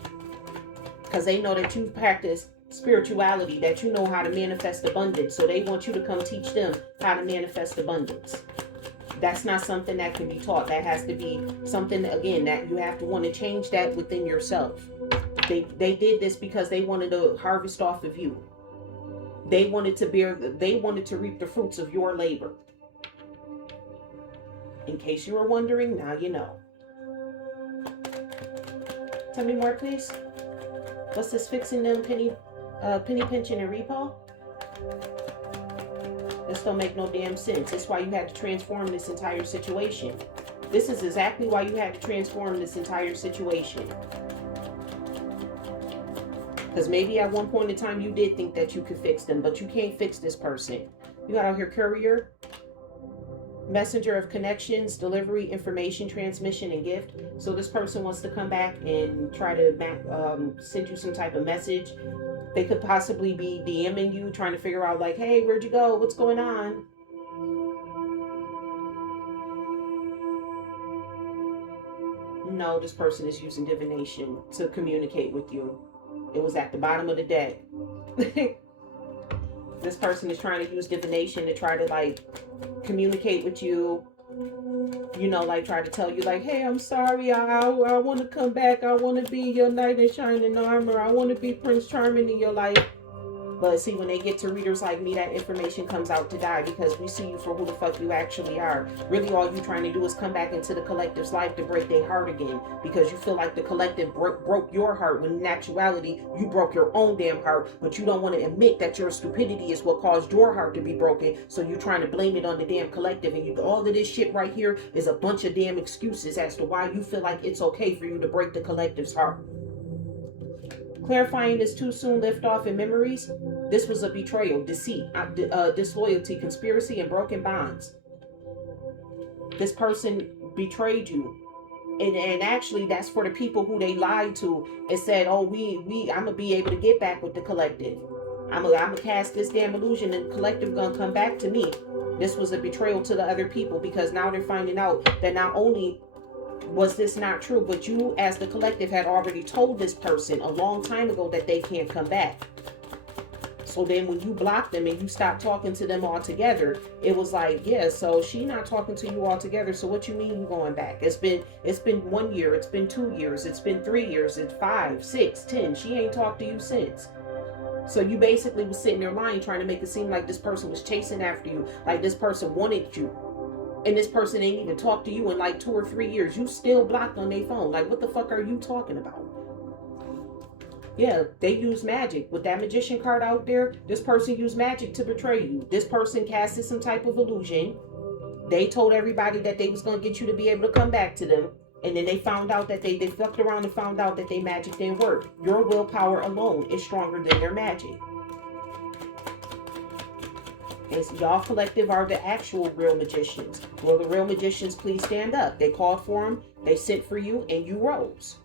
Because they know that you practice spirituality, that you know how to manifest abundance. So they want you to come teach them how to manifest abundance. That's not something that can be taught. That has to be something, again, that you have to want to change that within yourself. They did this because they wanted to harvest off of you. They wanted to reap the fruits of your labor. In case you were wondering, now you know. Tell me more, please. What's this fixing them penny pinching and repo? This don't make no damn sense. That's why you had to transform this entire situation. This is exactly why you had to transform this entire situation. Because maybe at one point in time you did think that you could fix them, but you can't fix this person. You got out here courier, messenger of connections, delivery, information, transmission, and gift. So this person wants to come back and try to send you some type of message. They could possibly be DMing you, trying to figure out like, hey, where'd you go? What's going on? No, this person is using divination to communicate with you. It was at the bottom of the deck. This person is trying to use divination to try to like communicate with you. You know, like try to tell you like, hey, I'm sorry, I want to come back. I want to be your knight in shining armor. I want to be Prince Charming in your life. But see, when they get to readers like me, that information comes out to die, because we see you for who the fuck you actually are. Really, all you trying to do is come back into the collective's life to break their heart again, because you feel like the collective broke your heart, when in actuality, you broke your own damn heart, but you don't want to admit that your stupidity is what caused your heart to be broken, so you're trying to blame it on the damn collective, and all of this shit right here is a bunch of damn excuses as to why you feel like it's okay for you to break the collective's heart. Clarifying this too soon, lift off in memories. This was a betrayal, deceit, disloyalty, conspiracy, and broken bonds. This person betrayed you. And actually, that's for the people who they lied to and said, oh, I'm going to be able to get back with the collective. I'm going to cast this damn illusion and the collective going to come back to me. This was a betrayal to the other people, because now they're finding out that not only was this not true, but you as the collective had already told this person a long time ago that they can't come back. So then when you blocked them and you stopped talking to them altogether, it was like, yeah, so she not talking to you altogether, so what you mean you going back? It's been 1 year, it's been 2 years, it's been 3 years, it's 5, 6, 10. She ain't talked to you since. So you basically was sitting there lying, trying to make it seem like this person was chasing after you, like this person wanted you. And this person ain't even talked to you in like 2 or 3 years. You still blocked on their phone. Like, what the fuck are you talking about? Yeah, they use magic. With that magician card out there, this person used magic to betray you. This person casted some type of illusion. They told everybody that they was going to get you to be able to come back to them. And then they found out that they fucked around and found out that their magic didn't work. Your willpower alone is stronger than their magic. And y'all collective are the actual real magicians. Will the real magicians please stand up? They called for them, they sent for you, and you rose.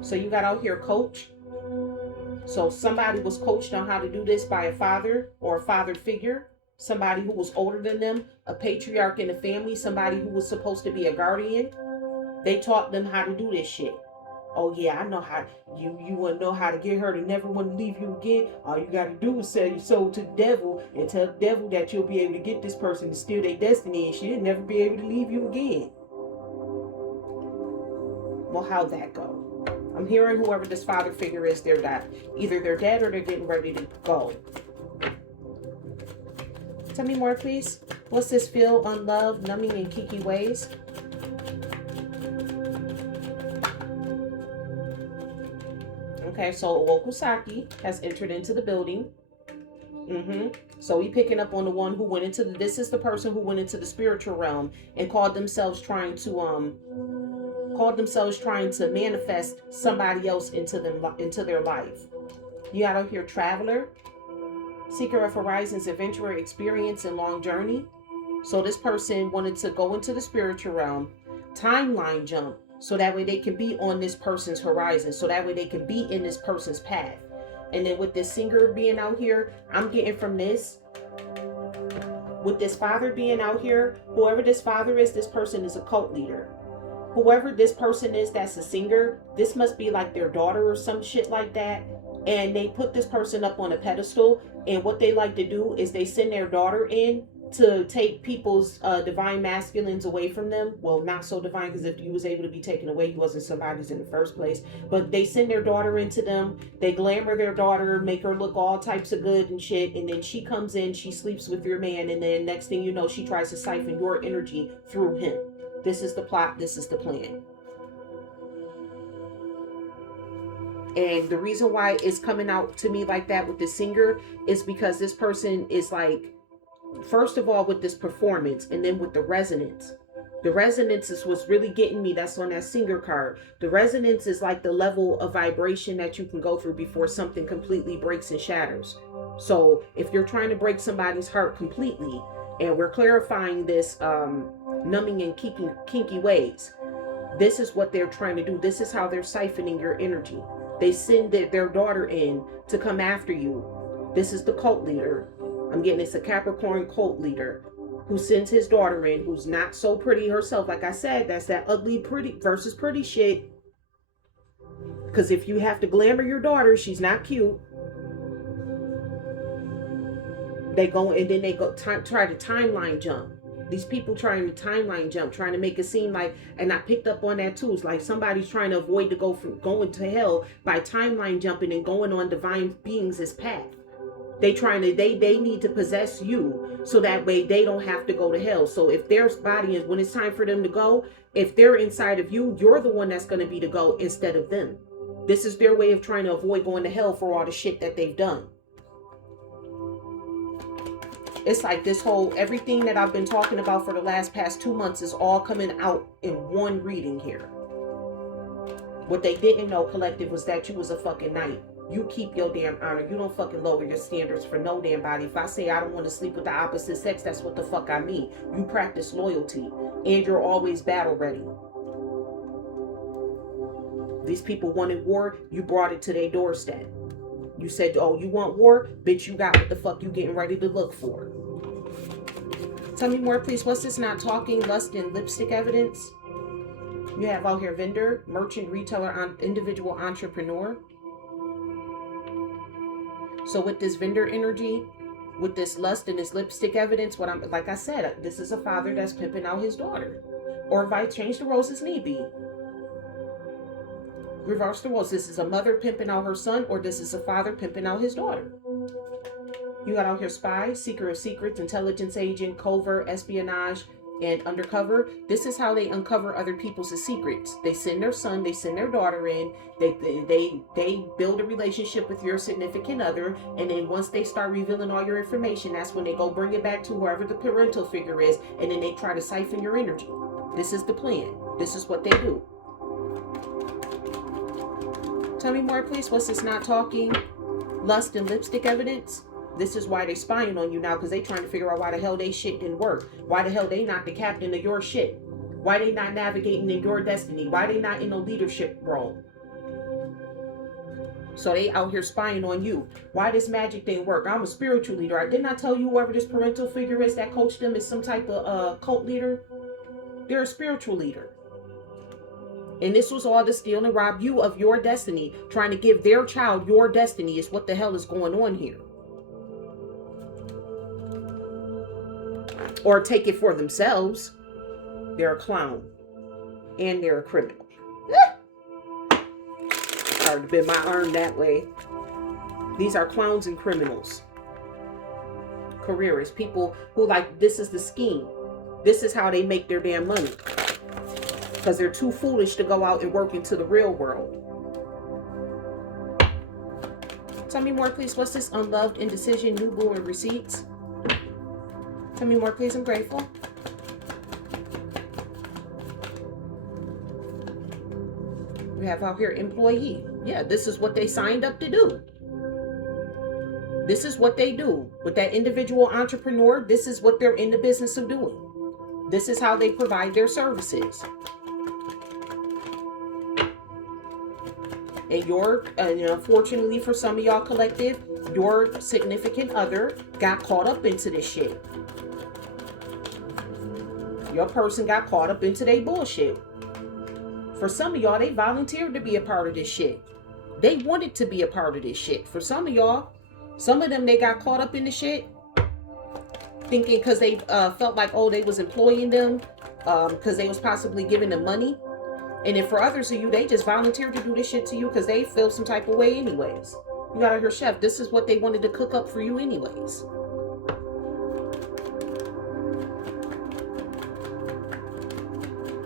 So you got out here coach. So somebody was coached on how to do this by a father or a father figure. Somebody who was older than them, a patriarch in the family, somebody who was supposed to be a guardian. They taught them how to do this shit. Oh yeah, I know how. You want to know how to get her to never want to leave you again? All you got to do is sell your soul to the devil and tell the devil that you'll be able to get this person to steal their destiny, and she'll never be able to leave you again. Well, how'd that go? I'm hearing whoever this father figure is, they're dead. Either they're dead or they're getting ready to go. Tell me more, please. What's this feel, unloved, numbing, and kiki ways? Okay, so Okusaki has entered into the building. So we picking up on the one who went into the, this is the person who went into the spiritual realm and called themselves trying to manifest somebody else into their life. You got out here traveler, seeker of horizons, adventurer, experience, and long journey. So this person wanted to go into the spiritual realm, timeline jump, so that way they can be on this person's horizon, so that way they can be in this person's path. And then with this singer being out here, I'm getting from this, with this father being out here, whoever this father is, this person is a cult leader. Whoever this person is that's a singer, this must be like their daughter or some shit like that. And they put this person up on a pedestal. And what they like to do is they send their daughter in to take people's divine masculines away from them. Well, not so divine, because if you was able to be taken away, you wasn't somebody's in the first place. But they send their daughter into them. They glamour their daughter, make her look all types of good and shit. And then she comes in, she sleeps with your man. And then next thing you know, she tries to siphon your energy through him. This is the plot. This is the plan. And the reason why it's coming out to me like that with the singer is because this person is like, first of all, with this performance, and then with the resonance. The resonance is what's really getting me. That's on that singer card. The resonance is like the level of vibration that you can go through before something completely breaks and shatters. So if you're trying to break somebody's heart completely, and we're clarifying this numbing and kinky ways, this is what they're trying to do. This is how they're siphoning your energy. They send their daughter in to come after you. This is the cult leader. I'm getting it's a Capricorn cult leader who sends his daughter in, who's not so pretty herself. Like I said, that's that ugly pretty versus pretty shit. Because if you have to glamour your daughter, she's not cute. They go and then they go try to timeline jump. These people trying to timeline jump, trying to make it seem like, and I picked up on that too. It's like somebody's trying to avoid to go from going to hell by timeline jumping and going on divine beings' path. They need to possess you so that way they don't have to go to hell. So if their body is, when it's time for them to go, if they're inside of you, you're the one that's going to be to go instead of them. This is their way of trying to avoid going to hell for all the shit that they've done. It's like this whole, everything that I've been talking about for the past 2 months is all coming out in one reading here. What they didn't know, collective, was that you was a fucking knight. You keep your damn honor. You don't fucking lower your standards for no damn body. If I say I don't want to sleep with the opposite sex, that's what the fuck I mean. You practice loyalty and you're always battle ready. These people wanted war. You brought it to their doorstep. You said, oh, you want war? Bitch, you got what the fuck you getting ready to look for. Tell me more, please. What's this not talking? Lust and lipstick evidence. You have out here vendor, merchant, retailer, individual entrepreneur. So with this vendor energy, with this lust and this lipstick evidence, what I'm, like I said, this is a father that's pimping out his daughter. Or if I change the roles as need be. Reverse the roles. This is a mother pimping out her son, or this is a father pimping out his daughter. You got out here spy, seeker of secrets, intelligence agent, covert, espionage, and undercover. This is how they uncover other people's secrets. They send their son, they send their daughter in, they build a relationship with your significant other, and then once they start revealing all your information, that's when they go bring it back to whoever the parental figure is, and then they try to siphon your energy. This is the plan. This is what they do. Tell me more, please. What's this not talking? Lust and lipstick evidence. This is why they spying on you now, because they trying to figure out why the hell they shit didn't work. Why the hell they not the captain of your shit? Why they not navigating in your destiny? Why they not in a leadership role? So they out here spying on you. Why this magic didn't work? I'm a spiritual leader. I did not tell you whoever this parental figure is that coached them is some type of cult leader. They're a spiritual leader. And this was all to steal and rob you of your destiny. Trying to give their child your destiny is what the hell is going on here. Or take it for themselves. They're a clown. And they're a criminal. Hard to bend my arm that way. These are clowns and criminals. Careerists, people who like, this is the scheme. This is how they make their damn money. Because they're too foolish to go out and work into the real world. Tell me more, please. What's this? Unloved, indecision, new boo, and receipts? Tell me more, please. I'm grateful. We have out here employee. Yeah, this is what they signed up to do. This is what they do. With that individual entrepreneur, this is what they're in the business of doing. This is how they provide their services. And unfortunately for some of y'all collective, your significant other got caught up into this shit. Your person got caught up into their bullshit. For some of y'all, they volunteered to be a part of this shit. They wanted to be a part of this shit. For some of y'all, some of them, they got caught up in the shit, thinking because they felt like, oh, they was employing them because they was possibly giving them money. And then for others of you, they just volunteered to do this shit to you because they feel some type of way anyways. You gotta hear, chef, this is what they wanted to cook up for you anyways.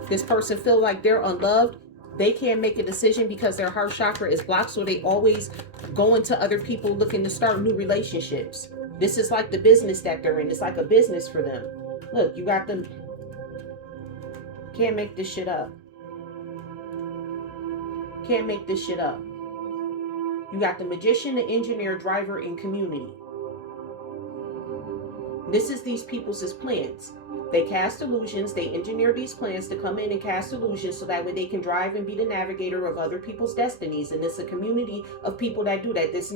This person feel like they're unloved. They can't make a decision because their heart chakra is blocked, so they always go into other people looking to start new relationships. This is like the business that they're in. It's like a business for them. Look, you got them. Can't make this shit up. Can't make this shit up. You got the magician, the engineer, driver, and community. This is these people's plans. They cast illusions. They engineer these plans to come in and cast illusions so that way they can drive and be the navigator of other people's destinies. And it's a community of people that do that. It's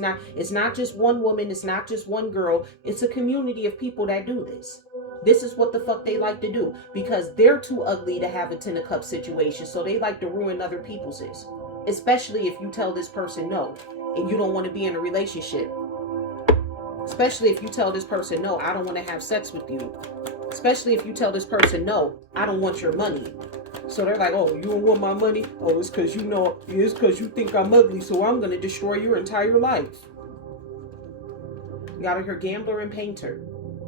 not just one woman. It's not just one girl. It's a community of people that do this. This is what the fuck they like to do because they're too ugly to have a 10 of cups situation. So they like to ruin other people's. Especially if you tell this person no and you don't want to be in a relationship. Especially if you tell this person no, I don't want to have sex with you. Especially if you tell this person, no, I don't want your money. So they're like, oh, you don't want my money? Oh, it's because you think I'm ugly, so I'm going to destroy your entire life. You got to hear gambler and painter.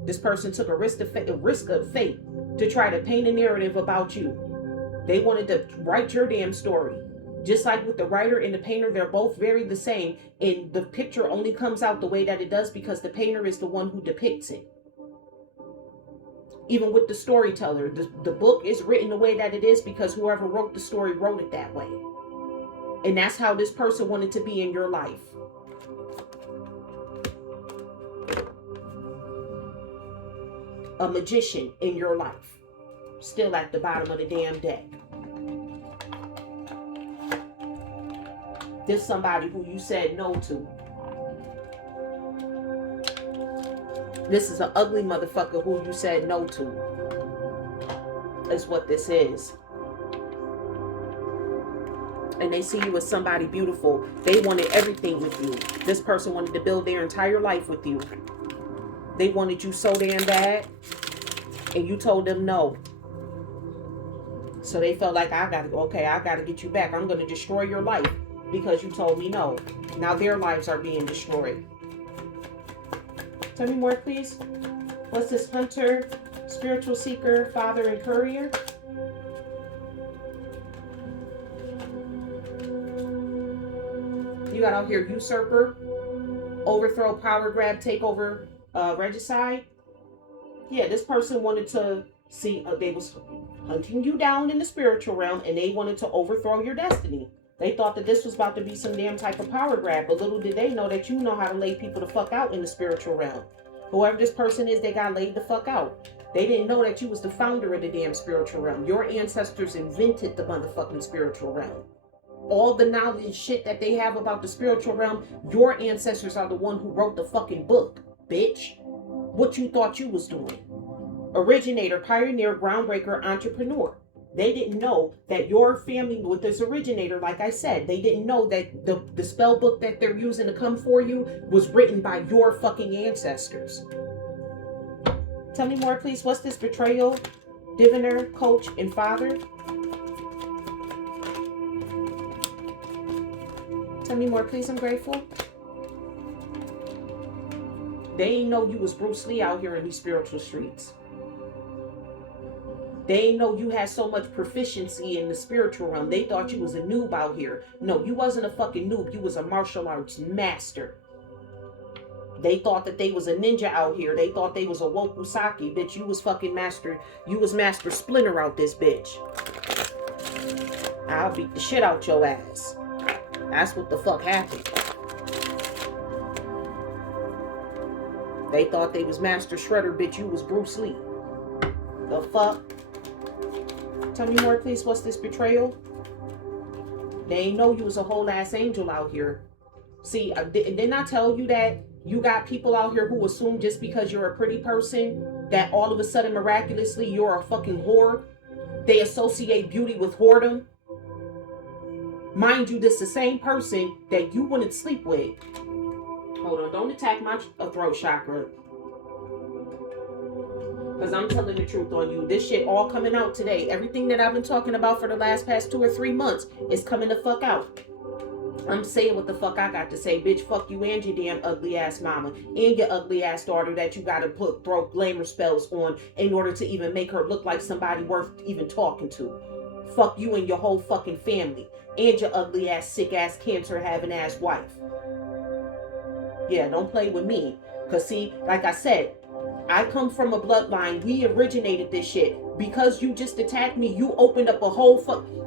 This person took a risk of fate to try to paint a narrative about you. They wanted to write your damn story. Just like with the writer and the painter, they're both very the same. And the picture only comes out the way that it does because the painter is the one who depicts it. Even with the storyteller, the book is written the way that it is because whoever wrote the story wrote it that way. And that's how this person wanted to be in your life. A magician in your life. Still at the bottom of the damn deck. This somebody who you said no to. This is an ugly motherfucker who you said no to. Is what this is. And they see you as somebody beautiful. They wanted everything with you. This person wanted to build their entire life with you. They wanted you so damn bad. And you told them no. So they felt like, I gotta get you back. I'm going to destroy your life because you told me no. Now their lives are being destroyed. Tell me more, please. What's this? Hunter, spiritual seeker, father, and courier? You got out here usurper, overthrow, power grab, takeover, regicide. Yeah, this person wanted to see, they was hunting you down in the spiritual realm and they wanted to overthrow your destiny. They thought that this was about to be some damn type of power grab, but little did they know that you know how to lay people the fuck out in the spiritual realm. Whoever this person is, they got laid the fuck out. They didn't know that you was the founder of the damn spiritual realm. Your ancestors invented the motherfucking spiritual realm. All the knowledge and shit that they have about the spiritual realm, your ancestors are the one who wrote the fucking book, bitch. What you thought you was doing. Originator, pioneer, groundbreaker, entrepreneur. They didn't know that your family with this originator, like I said, they didn't know that the spell book that they're using to come for you was written by your fucking ancestors. Tell me more, please. What's this? Betrayal, diviner, coach, and father? Tell Tell me more, please. I'm grateful. They ain't know you was Bruce Lee out here in these spiritual streets. They ain't know you had so much proficiency in the spiritual realm. They thought you was a noob out here. No, you wasn't a fucking noob. You was a martial arts master. They thought that they was a ninja out here. They thought they was a Wokusaki. Bitch, you was fucking master. You was Master Splinter out this bitch. I'll beat the shit out your ass. That's what the fuck happened. They thought they was Master Shredder. Bitch, you was Bruce Lee. The fuck? Tell me more, please. What's this betrayal? They ain't know you was a whole ass angel out here. See, didn't I tell you that you got people out here who assume just because you're a pretty person that all of a sudden miraculously you're a fucking whore? They associate beauty with whoredom. Mind you, this is the same person that you wouldn't sleep with. Hold on, don't attack my throat chakra. Because I'm telling the truth on you. This shit all coming out today. Everything that I've been talking about for the past 2 or 3 months is coming the fuck out. I'm saying what the fuck I got to say. Bitch, fuck you and your damn ugly ass mama. And your ugly ass daughter that you gotta throw glamour spells on in order to even make her look like somebody worth even talking to. Fuck you and your whole fucking family. And your ugly ass, sick ass, cancer having ass wife. Yeah, don't play with me. Because see, like I said, I come from a bloodline. We originated this shit. Because you just attacked me, you opened up a whole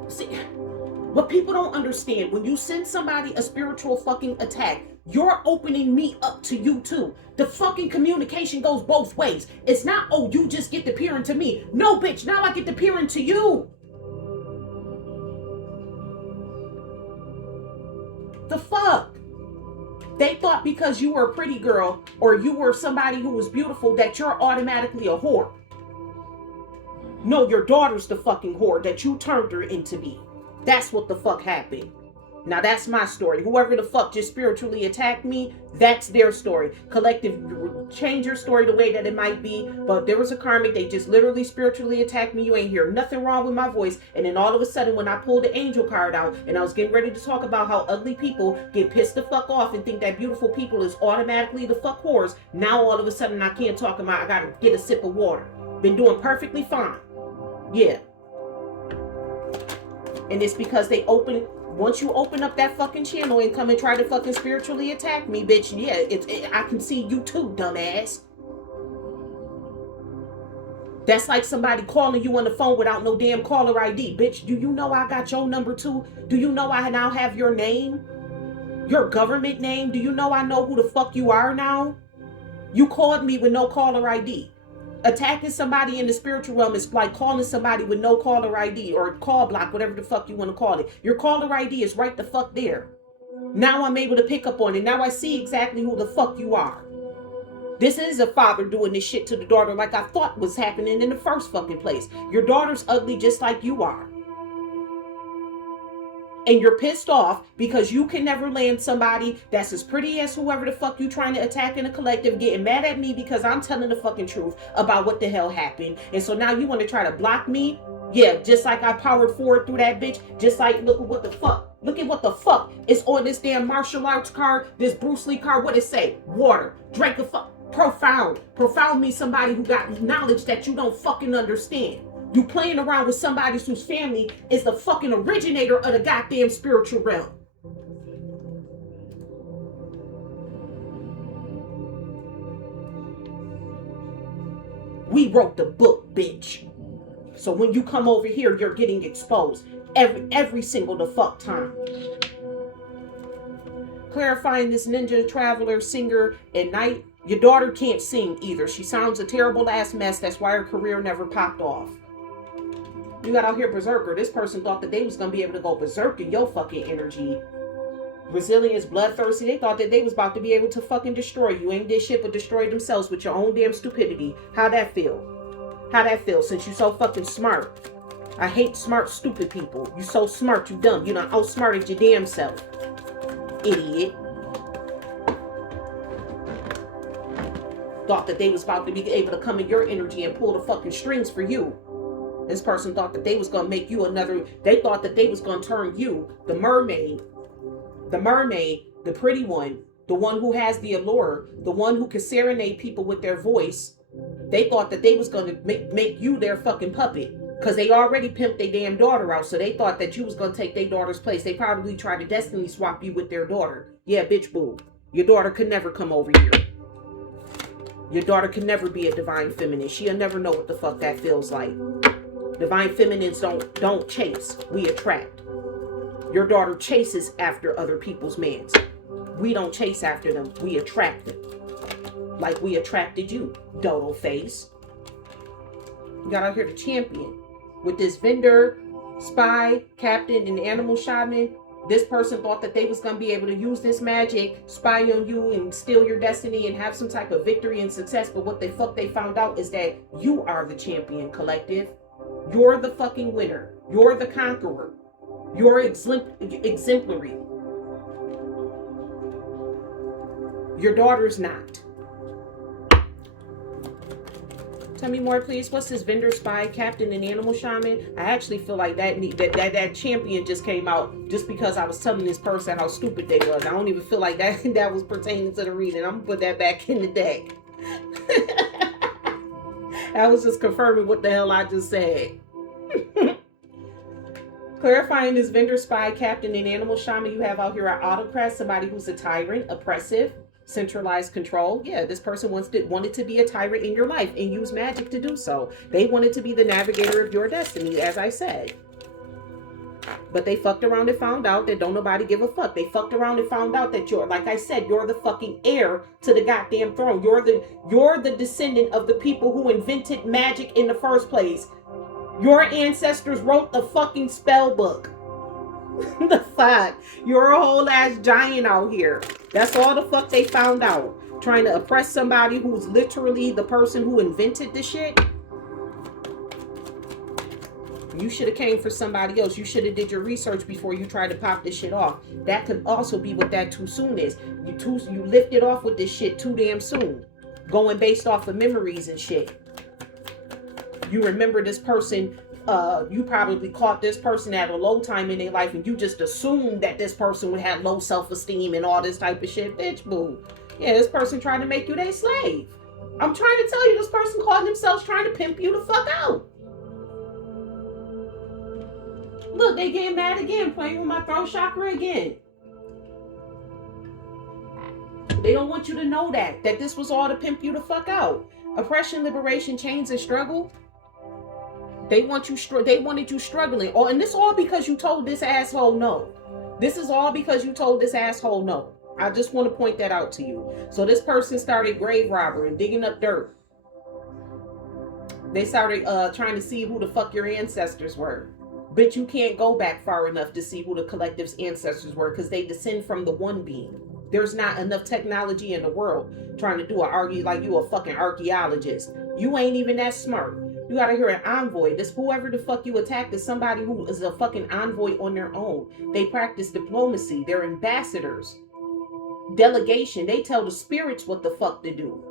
See, what people don't understand, when you send somebody a spiritual fucking attack, you're opening me up to you too. The fucking communication goes both ways. It's not, oh, you just get to peer into me. No, bitch, now I get to peer into you. The fuck? They thought because you were a pretty girl or you were somebody who was beautiful that you're automatically a whore. No, your daughter's the fucking whore that you turned her into be. That's what the fuck happened. Now that's my story. Whoever the fuck just spiritually attacked me, that's their story. Collective, change your story the way that it might be. But there was a karmic, they just literally spiritually attacked me. You ain't hear nothing wrong with my voice. And then all of a sudden when I pulled the angel card out and I was getting ready to talk about how ugly people get pissed the fuck off and think that beautiful people is automatically the fuck whores. Now all of a sudden I can't talk about, I gotta get a sip of water. Been doing perfectly fine. Yeah. And it's because they once you open up that fucking channel and come and try to fucking spiritually attack me, bitch, yeah, I can see you too, dumbass. That's like somebody calling you on the phone without no damn caller ID. Bitch, do you know I got your number too? Do you know I now have your name? Your government name? Do you know I know who the fuck you are now? You called me with no caller ID. Attacking somebody in the spiritual realm is like calling somebody with no caller ID or call block, whatever the fuck you want to call it. Your caller ID is right the fuck there. Now I'm able to pick up on it. Now I see exactly who the fuck you are. This is a father doing this shit to the daughter like I thought was happening in the first fucking place. Your daughter's ugly just like you are. And you're pissed off because you can never land somebody that's as pretty as whoever the fuck you trying to attack in a collective, getting mad at me because I'm telling the fucking truth about what the hell happened. And so now you want to try to block me? Yeah, just like I powered forward through that bitch. Just like, look at what the fuck. Look at what the fuck is on this damn martial arts card, this Bruce Lee card. What it say? Water. Drink a fuck. Profound. Profound means somebody who got knowledge that you don't fucking understand. You playing around with somebody whose family is the fucking originator of the goddamn spiritual realm. We wrote the book, bitch. So when you come over here, you're getting exposed every single the fuck time. Clarifying this ninja traveler singer at night. Your daughter can't sing either. She sounds a terrible ass mess. That's why her career never popped off. You got out here berserker. This person thought that they was going to be able to go berserk in your fucking energy. Resilience, bloodthirsty. They thought that they was about to be able to fucking destroy you. Ain't did shit but destroy themselves with your own damn stupidity. How that feel? How that feel since you so fucking smart? I hate smart, stupid people. You so smart, you dumb. You done outsmarted your damn self. Idiot. Thought that they was about to be able to come in your energy and pull the fucking strings for you. This person thought that they was going to make you another, they thought that they was going to turn you, the mermaid, The mermaid, the pretty one, the one who has the allure, the one who can serenade people with their voice, they thought that they was going to make you their fucking puppet. Because they already pimped their damn daughter out. So they thought that you was going to take their daughter's place. They probably tried to destiny swap you with their daughter. Yeah, bitch boo. Your daughter could never come over here. Your daughter can never be a divine feminine. She'll never know what the fuck that feels like. Divine feminines don't chase. We attract. Your daughter chases after other people's mans. We don't chase after them. We attract them. Like we attracted you, dodo face. You got out here the champion. With this vendor, spy, captain, and animal shaman, this person thought that they was going to be able to use this magic, spy on you, and steal your destiny and have some type of victory and success. But what the fuck they found out is that you are the champion, collective. You're the fucking winner. You're the conqueror. You're exemplary. Your daughter's not. Tell me more, please. What's this vendor, spy, captain, and animal shaman? I actually feel like that champion just came out just because I was telling this person how stupid they was. I don't even feel like that was pertaining to the reading. I'm gonna put that back in the deck. That was just confirming what the hell I just said. Clarifying this vendor, spy, captain, and animal shaman you have out here are autocrats, somebody who's a tyrant, oppressive, centralized control. Yeah, this person wanted to be a tyrant in your life and use magic to do so. They wanted to be the navigator of your destiny, as I said. But they fucked around and found out that don't nobody give a fuck. They fucked around and found out that you're, like I said, you're the fucking heir to the goddamn throne. You're the descendant of the people who invented magic in the first place. Your ancestors wrote the fucking spell book. The fuck? You're a whole ass giant out here. That's all the fuck they found out. Trying to oppress somebody who's literally the person who invented the shit. You should have came for somebody else. You should have did your research before you tried to pop this shit off. That could also be what that too soon is. You lifted off with this shit too damn soon. Going based off of memories and shit. You remember this person, you probably caught this person at a low time in their life and you just assumed that this person would have low self-esteem and all this type of shit. Bitch, boo. Yeah, this person trying to make you their slave. I'm trying to tell you, this person called themselves trying to pimp you the fuck out. Look, they getting mad again, playing with my throat chakra again. They don't want you to know that this was all to pimp you the fuck out. Oppression, liberation, chains, and struggle. They wanted you struggling. Oh, and this all because you told this asshole no. This is all because you told this asshole no. I just want to point that out to you. So this person started grave robbery and digging up dirt. They started trying to see who the fuck your ancestors were. But you can't go back far enough to see who the collective's ancestors were because they descend from the one being. There's not enough technology in the world trying to do like you a fucking archaeologist. You ain't even that smart. You gotta hear an envoy. This whoever the fuck you attacked is somebody who is a fucking envoy on their own. They practice diplomacy. They're ambassadors. Delegation. They tell the spirits what the fuck to do.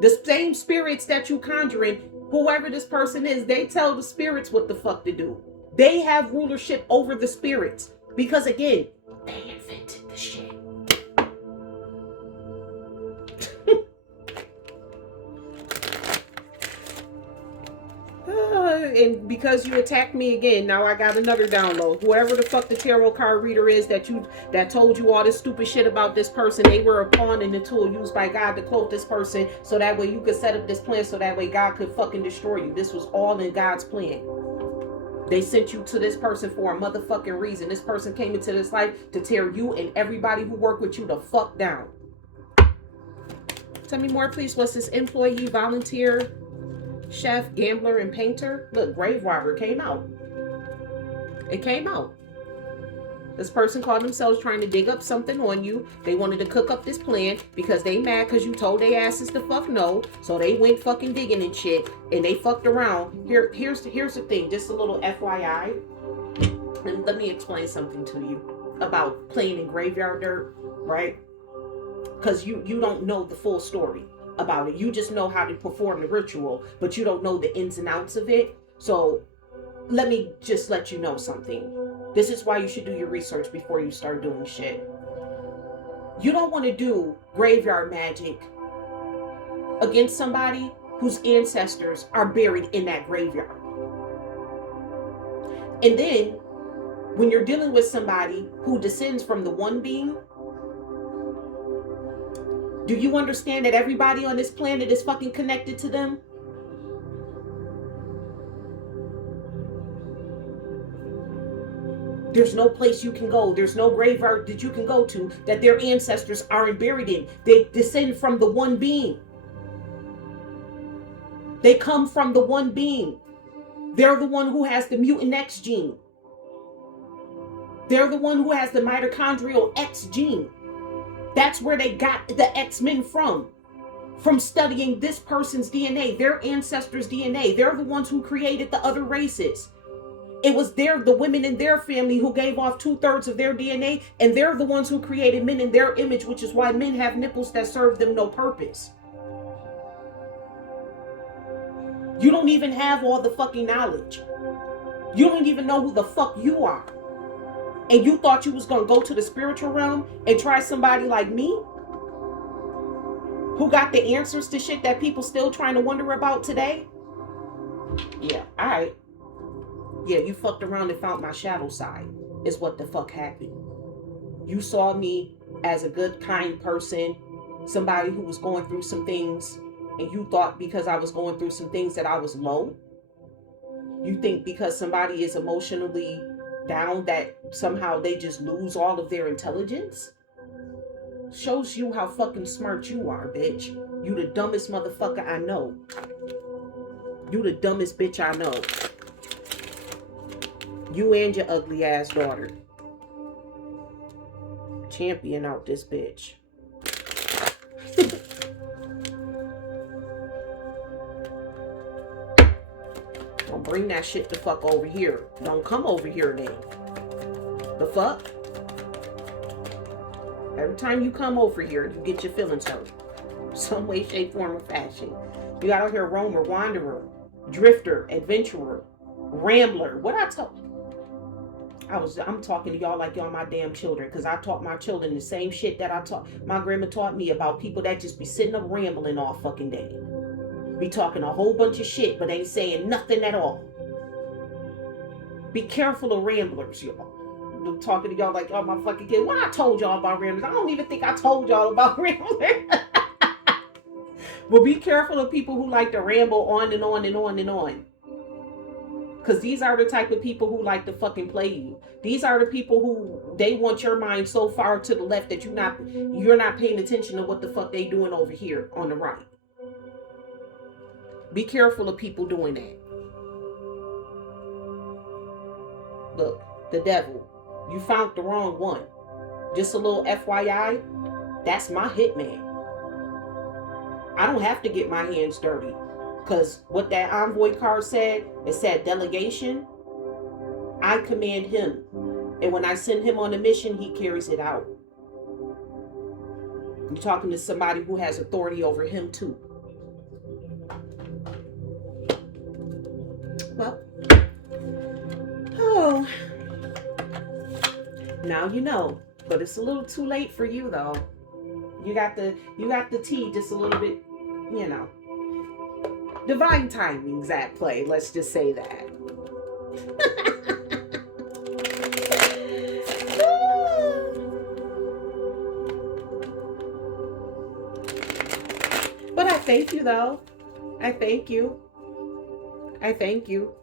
The same spirits that you conjuring, whoever this person is, they tell the spirits what the fuck to do. They have rulership over the spirits. Because again, they invented the shit. And because you attacked me again, now I got another download. Whoever the fuck the tarot card reader is that told you all this stupid shit about this person, they were a pawn in the tool used by God to cloak this person so that way you could set up this plan so that way God could fucking destroy you. This was all in God's plan. They sent you to this person for a motherfucking reason. This person came into this life to tear you and everybody who worked with you the fuck down. Tell me more, please. What's this? Employee, volunteer, chef, gambler, and painter? Look, grave robber came out. It came out. This person called themselves trying to dig up something on you. They wanted to cook up this plan because they mad because you told their asses to fuck no. So they went fucking digging and shit. And they fucked around. Here's the thing. Just a little FYI. And let me explain something to you about playing in graveyard dirt, right? Because you don't know the full story about it. You just know how to perform the ritual, but you don't know the ins and outs of it. So let me just let you know something. This is why you should do your research before you start doing shit. You don't want to do graveyard magic against somebody whose ancestors are buried in that graveyard. And then when you're dealing with somebody who descends from the one being, do you understand that everybody on this planet is fucking connected to them? There's no place you can go. There's no graveyard that you can go to that their ancestors aren't buried in. They descend from the one being. They come from the one being. They're the one who has the mutant X gene. They're the one who has the mitochondrial X gene. That's where they got the X-Men from studying this person's DNA, their ancestors' DNA. They're the ones who created the other races. It was the women in their family who gave off 2/3 of their DNA, and they're the ones who created men in their image, which is why men have nipples that serve them no purpose. You don't even have all the fucking knowledge. You don't even know who the fuck you are. And you thought you was gonna go to the spiritual realm and try somebody like me? Who got the answers to shit that people still trying to wonder about today? Yeah, alright. Yeah, you fucked around and found my shadow side, is what the fuck happened. You saw me as a good, kind person, somebody who was going through some things, and you thought because I was going through some things that I was low. You think because somebody is emotionally down that somehow they just lose all of their intelligence? Shows you how fucking smart you are, bitch. You the dumbest motherfucker I know. You the dumbest bitch I know. You and your ugly ass daughter. Champion out this bitch. Don't bring that shit the fuck over here. Don't come over here then. The fuck? Every time you come over here, you get your feelings hurt. Some way, shape, form, or fashion. You out here roamer, wanderer, drifter, adventurer, rambler. What I told I'm talking to y'all like y'all my damn children, because I taught my children the same shit that my grandma taught me about people that just be sitting up rambling all fucking day. Be talking a whole bunch of shit, but ain't saying nothing at all. Be careful of ramblers, y'all. I'm talking to y'all like y'all my fucking kids. What I told y'all about ramblers? I don't even think I told y'all about ramblers. But be careful of people who like to ramble on and on and on and on. Because these are the type of people who like to fucking play you. These are the people who, they want your mind so far to the left that you're not paying attention to what the fuck they doing over here on the right. Be careful of people doing that. Look, the devil. You found the wrong one. Just a little FYI, that's my hitman. I don't have to get my hands dirty. Because what that envoy card said, it said delegation. I command him. And when I send him on a mission, he carries it out. You're talking to somebody who has authority over him too. Well, oh, now you know. But it's a little too late for you though. You got the tea just a little bit, you know. Divine timing's at play, let's just say that. But I thank you though. I thank you. I thank you.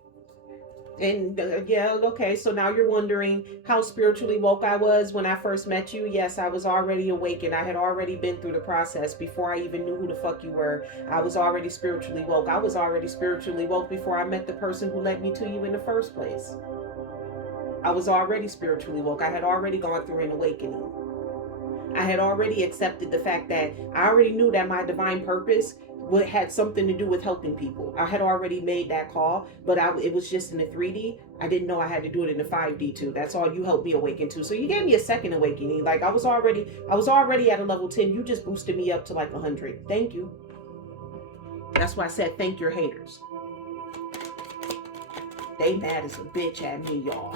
And yeah, okay, so now you're wondering how spiritually woke I was when I first met you. Yes, I was already awakened. I had already been through the process before I even knew who the fuck you were. I was already spiritually woke. I was already spiritually woke before I met the person who led me to you in the first place. I was already spiritually woke. I had already gone through an awakening. I had already accepted the fact that I already knew that my divine purpose had something to do with helping people. I had already made that call, but it was just in the 3D. I didn't know I had to do it in the 5D too. That's all you helped me awaken to. So you gave me a second awakening. Like I was already at a level 10. You just boosted me up to like 100. Thank you. That's why I said thank your haters. They mad as a bitch at me, y'all.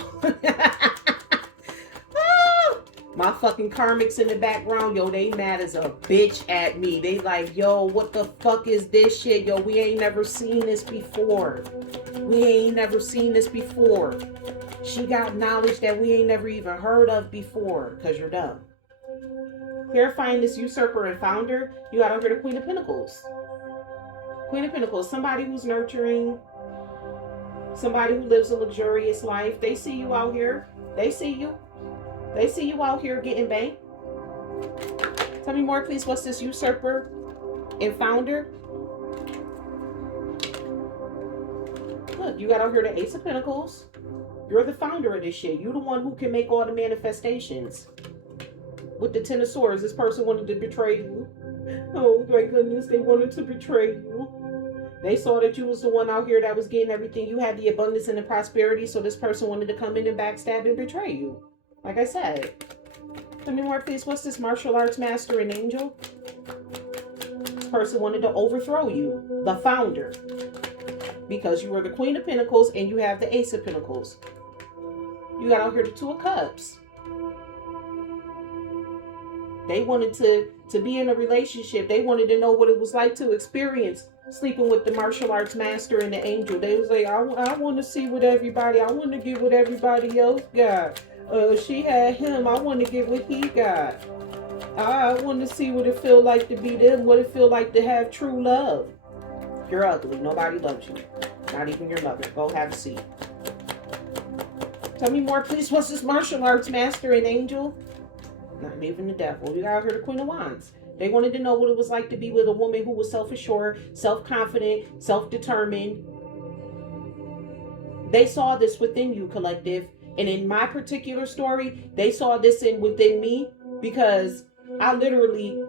My fucking karmics in the background, yo, they mad as a bitch at me. They like, yo, what the fuck is this shit? Yo, we ain't never seen this before. We ain't never seen this before. She got knowledge that we ain't never even heard of before, because you're dumb. Clarifying this usurper and founder, you got over the Queen of Pentacles. Queen of Pentacles, somebody who's nurturing, somebody who lives a luxurious life. They see you out here. They see you. They see you out here getting banked. Tell me more, please. What's this usurper and founder? Look, you got out here the Ace of Pentacles. You're the founder of this shit. You're the one who can make all the manifestations. With the Ten of Swords, this person wanted to betray you. Oh my goodness, they wanted to betray you. They saw that you was the one out here that was getting everything. You had the abundance and the prosperity, so this person wanted to come in and backstab and betray you. Like I said. Tell me more, please. What's this martial arts master and angel? This person wanted to overthrow you, the founder. Because you were the Queen of Pentacles and you have the Ace of Pentacles. You got out here the Two of Cups. They wanted to be in a relationship. They wanted to know what it was like to experience sleeping with the martial arts master and the angel. They was like, I want to see what everybody, I want to get what everybody else got. She had him. I want to get what he got. I want to see what it feel like to be them, what it feel like to have true love. You're ugly. Nobody loves you. Not even your mother. Go have a seat. Tell me more, please. What's this martial arts master and angel? Not even the devil. You got here the Queen of Wands. They wanted to know what it was like to be with a woman who was self-assured, self-confident, self-determined. They saw this within you, collective. And in my particular story, they saw this within me because I literally...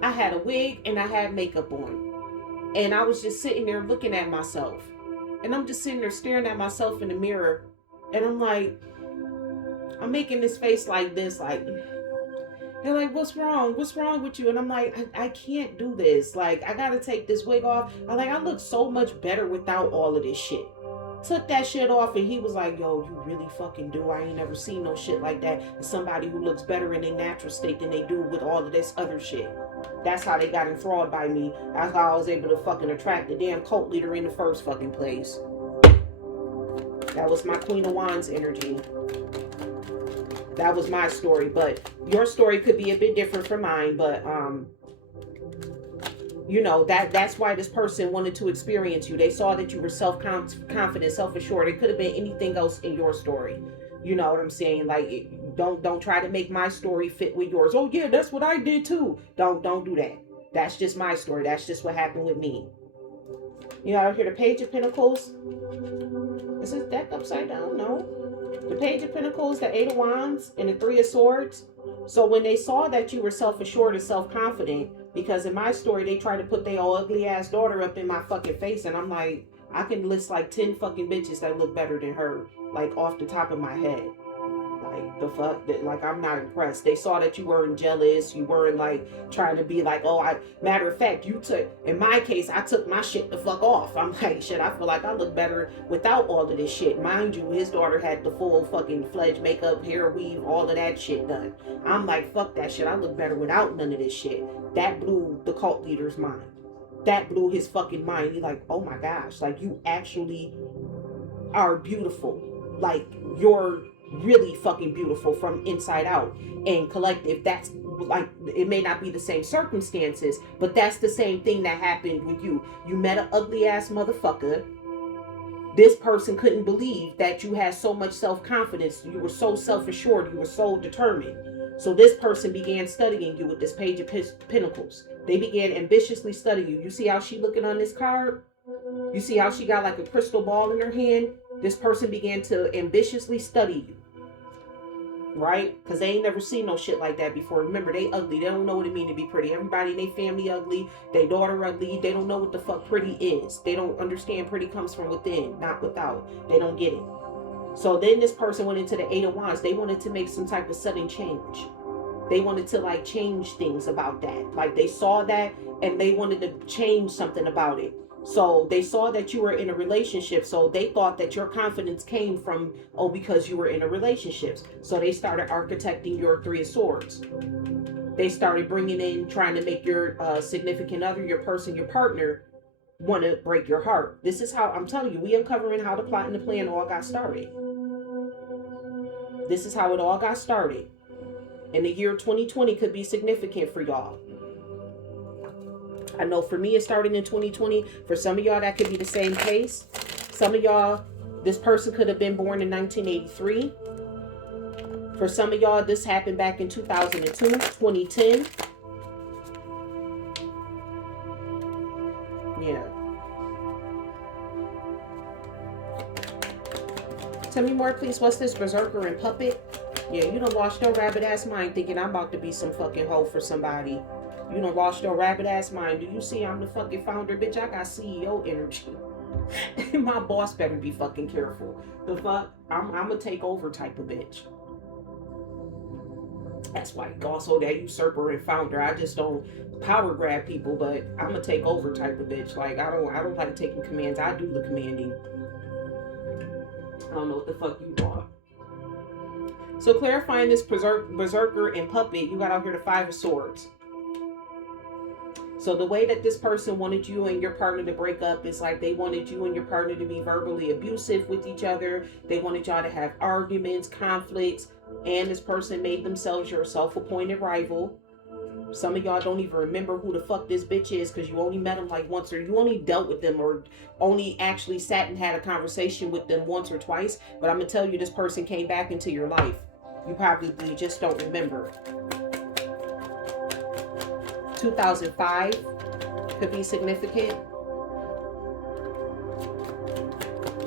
I had a wig and I had makeup on. And I was just sitting there looking at myself. And I'm just sitting there staring at myself in the mirror. And I'm like, I'm making this face like this, like, they're like, what's wrong? What's wrong with you? And I'm like, I can't do this. Like, I gotta take this wig off. I look so much better without all of this shit. Took that shit off and he was like, yo, you really fucking do. I ain't never seen no shit like that. It's somebody who looks better in their natural state than they do with all of this other shit. That's how they got enthralled by me. That's how I was able to fucking attract the damn cult leader in the first fucking place. That was my Queen of Wands energy. That was my story, but your story could be a bit different from mine, but you know, that's why this person wanted to experience you. They saw that you were self-confident, self-assured. It could have been anything else in your story. You know what I'm saying? Like, don't try to make my story fit with yours. Oh yeah, that's what I did too. Don't do that. That's just my story. That's just what happened with me. You know, out here the Page of Pentacles. Is this deck upside down? No. The Page of Pentacles, the Eight of Wands, and the Three of Swords. So when they saw that you were self-assured and self-confident, because in my story, they tried to put their old ugly ass daughter up in my fucking face. And I'm like, I can list like 10 fucking bitches that look better than her. Like off the top of my head. Like the fuck, like I'm not impressed. They saw that you weren't jealous. You weren't like trying to be like, oh, matter of fact, in my case, I took my shit the fuck off. I'm like, shit, I feel like I look better without all of this shit. Mind you, his daughter had the full fucking fledged makeup, hair weave, all of that shit done. I'm like, fuck that shit. I look better without none of this shit. That blew the cult leader's mind. That blew his fucking mind. He's like, oh my gosh, like you actually are beautiful. Like you're really fucking beautiful from inside out. And collective, that's like, it may not be the same circumstances, but that's the same thing that happened with you. You met an ugly ass motherfucker. This person couldn't believe that you had so much self-confidence. You were so self-assured. You were so determined. So this person began studying you with this Page of Pentacles. They began ambitiously studying you. You see how she looking on this card? You see how she got like a crystal ball in her hand? This person began to ambitiously study you. Right? Because they ain't never seen no shit like that before. Remember, they ugly. They don't know what it mean to be pretty. Everybody in their family ugly. Their daughter ugly. They don't know what the fuck pretty is. They don't understand pretty comes from within, not without. They don't get it. So then this person went into the Eight of Wands. They wanted to make some type of sudden change. They wanted to like change things about that. Like they saw that and they wanted to change something about it. So they saw that you were in a relationship. So they thought that your confidence came from, oh, because you were in a relationship. So they started architecting your Three of Swords. They started bringing in, trying to make your significant other, your person, your partner, want to break your heart. This is how, I'm telling you, we uncovering how the plot and the plan all got started. This is how it all got started. And the year 2020 could be significant for y'all. I know for me, it started in 2020. For some of y'all, that could be the same case. Some of y'all, this person could have been born in 1983. For some of y'all, this happened back in 2002, 2010. Yeah. Tell me more, please. What's this, berserker and puppet? Yeah, you done lost your rabbit ass mind thinking I'm about to be some fucking hoe for somebody. You done lost your rabbit ass mind. Do you see I'm the fucking founder, bitch? I got CEO energy. My boss better be fucking careful. The fuck? I'm a take over type of bitch. That's why also that usurper and founder. I just don't power grab people, but I'm a take over type of bitch. Like I don't like taking commands. I do the commanding. I don't know what the fuck you are. So clarifying this berserker and puppet, you got out here the Five of Swords. So the way that this person wanted you and your partner to break up is like they wanted you and your partner to be verbally abusive with each other. They wanted y'all to have arguments, conflicts, and this person made themselves your self-appointed rival. Some of y'all don't even remember who the fuck this bitch is because you only met them like once, or you only dealt with them, or only actually sat and had a conversation with them once or twice. But I'm gonna tell you, this person came back into your life. You probably just don't remember. 2005 could be significant.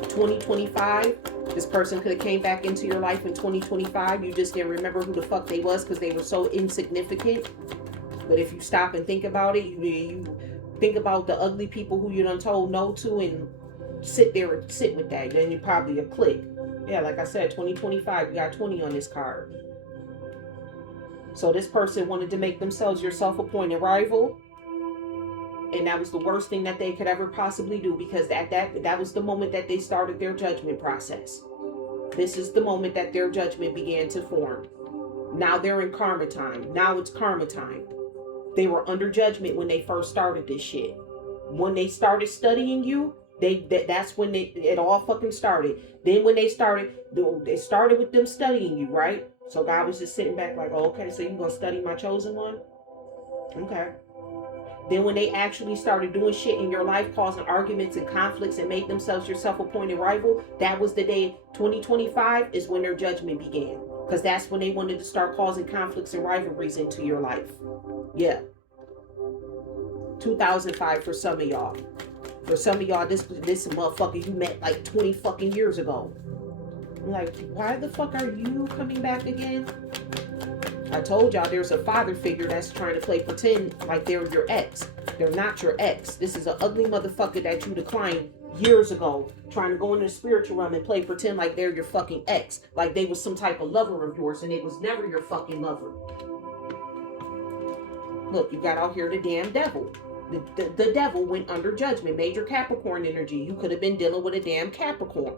2025, this person could have came back into your life in 2025. You just didn't remember who the fuck they was because they were so insignificant. But if you stop and think about it, you think about the ugly people who you done told no to and sit there and sit with that, then you probably a click. Yeah, like I said, 2025, you got 20 on this card. So this person wanted to make themselves your self-appointed rival. And that was the worst thing that they could ever possibly do, because that was the moment that they started their judgment process. This is the moment that their judgment began to form. Now they're in karma time. Now it's karma time. They were under judgment when they first started this shit. When they started studying you, that's when it all fucking started. Then when they started with them studying you, right? So God was just sitting back like, oh, okay, so you gonna study my chosen one? Okay. Then when they actually started doing shit in your life, causing arguments and conflicts and made themselves your self-appointed rival, that was the day 2025 is when their judgment began. Because that's when they wanted to start causing conflicts and rivalries into your life. Yeah. 2005 for some of y'all. For some of y'all, this motherfucker you met like 20 fucking years ago. I'm like, why the fuck are you coming back again? I told y'all there's a father figure that's trying to play pretend like they're your ex. They're not your ex. This is an ugly motherfucker that you declined years ago, trying to go into the spiritual realm and play pretend like they're your fucking ex. Like they was some type of lover of yours, and it was never your fucking lover. Look, you got out here the damn devil. The devil went under judgment. Major Capricorn energy. You could have been dealing with a damn Capricorn.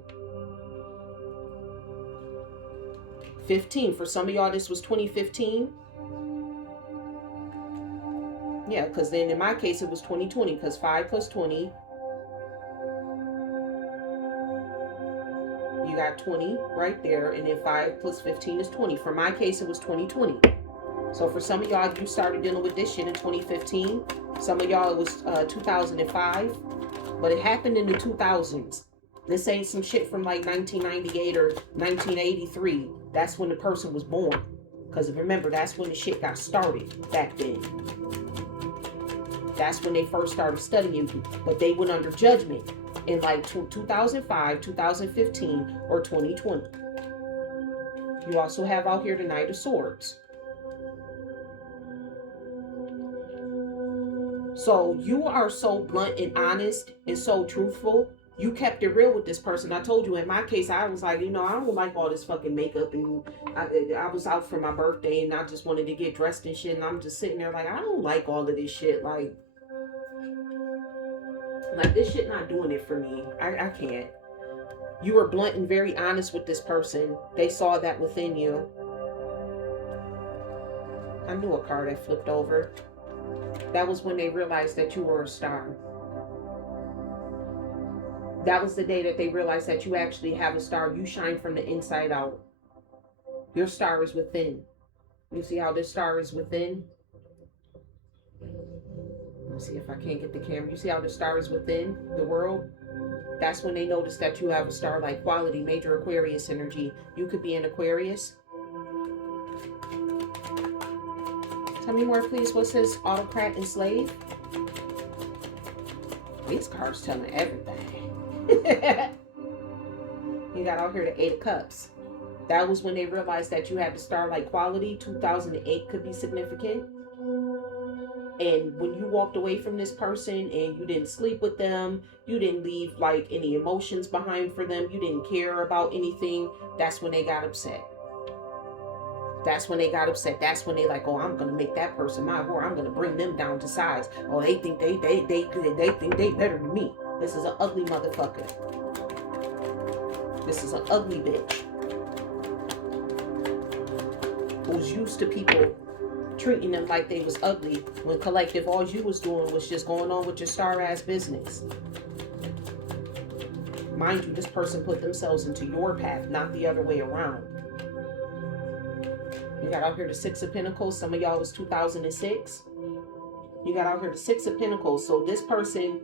15. For some of y'all, this was 2015. Yeah, because then in my case, it was 2020. Because 5 plus 20. You got 20 right there. And then 5 plus 15 is 20. For my case, it was 2020. So for some of y'all, you started dealing with this shit in 2015. Some of y'all, it was 2005. But it happened in the 2000s. This ain't some shit from like 1998 or 1983. That's when the person was born. Because remember, that's when the shit got started back then. That's when they first started studying you. But they went under judgment in like 2005, 2015, or 2020. You also have out here the Knight of Swords. So you are so blunt and honest and so truthful. You kept it real with this person. I told you in my case, I was like, I don't like all this fucking makeup. And I was out for my birthday and I just wanted to get dressed and shit. And I'm just sitting there like, I don't like all of this shit. Like like, this shit not doing it for me. I can't. You were blunt and very honest with this person. They saw that within you. I knew a card that flipped over. That was when they realized that you were a star. That was the day that they realized that you actually have a star. You shine from the inside out. Your star is within. You see how this star is within? Let me see if I can't get the camera. You see how the star is within the world? That's when they noticed that you have a star-like quality, major Aquarius energy. You could be an Aquarius. Tell me more, please. What says autocrat and slave? These cards telling everything. You got out here the 8 of Cups. That was when they realized that you had the star-like quality. 2008 could be significant. And when you walked away from this person and you didn't sleep with them, you didn't leave like any emotions behind for them, you didn't care about anything, that's when they got upset. That's when they got upset. That's when they like, oh, I'm gonna make that person my whore. I'm gonna bring them down to size. Oh, they think they think they better than me. This is an ugly motherfucker. This is an ugly bitch who's used to people treating them like they was ugly when collective all you was doing was just going on with your star ass business. Mind you, this person put themselves into your path, not the other way around. You got out here the 6 of Pentacles. Some of y'all was 2006. You got out here the 6 of Pentacles. So this person,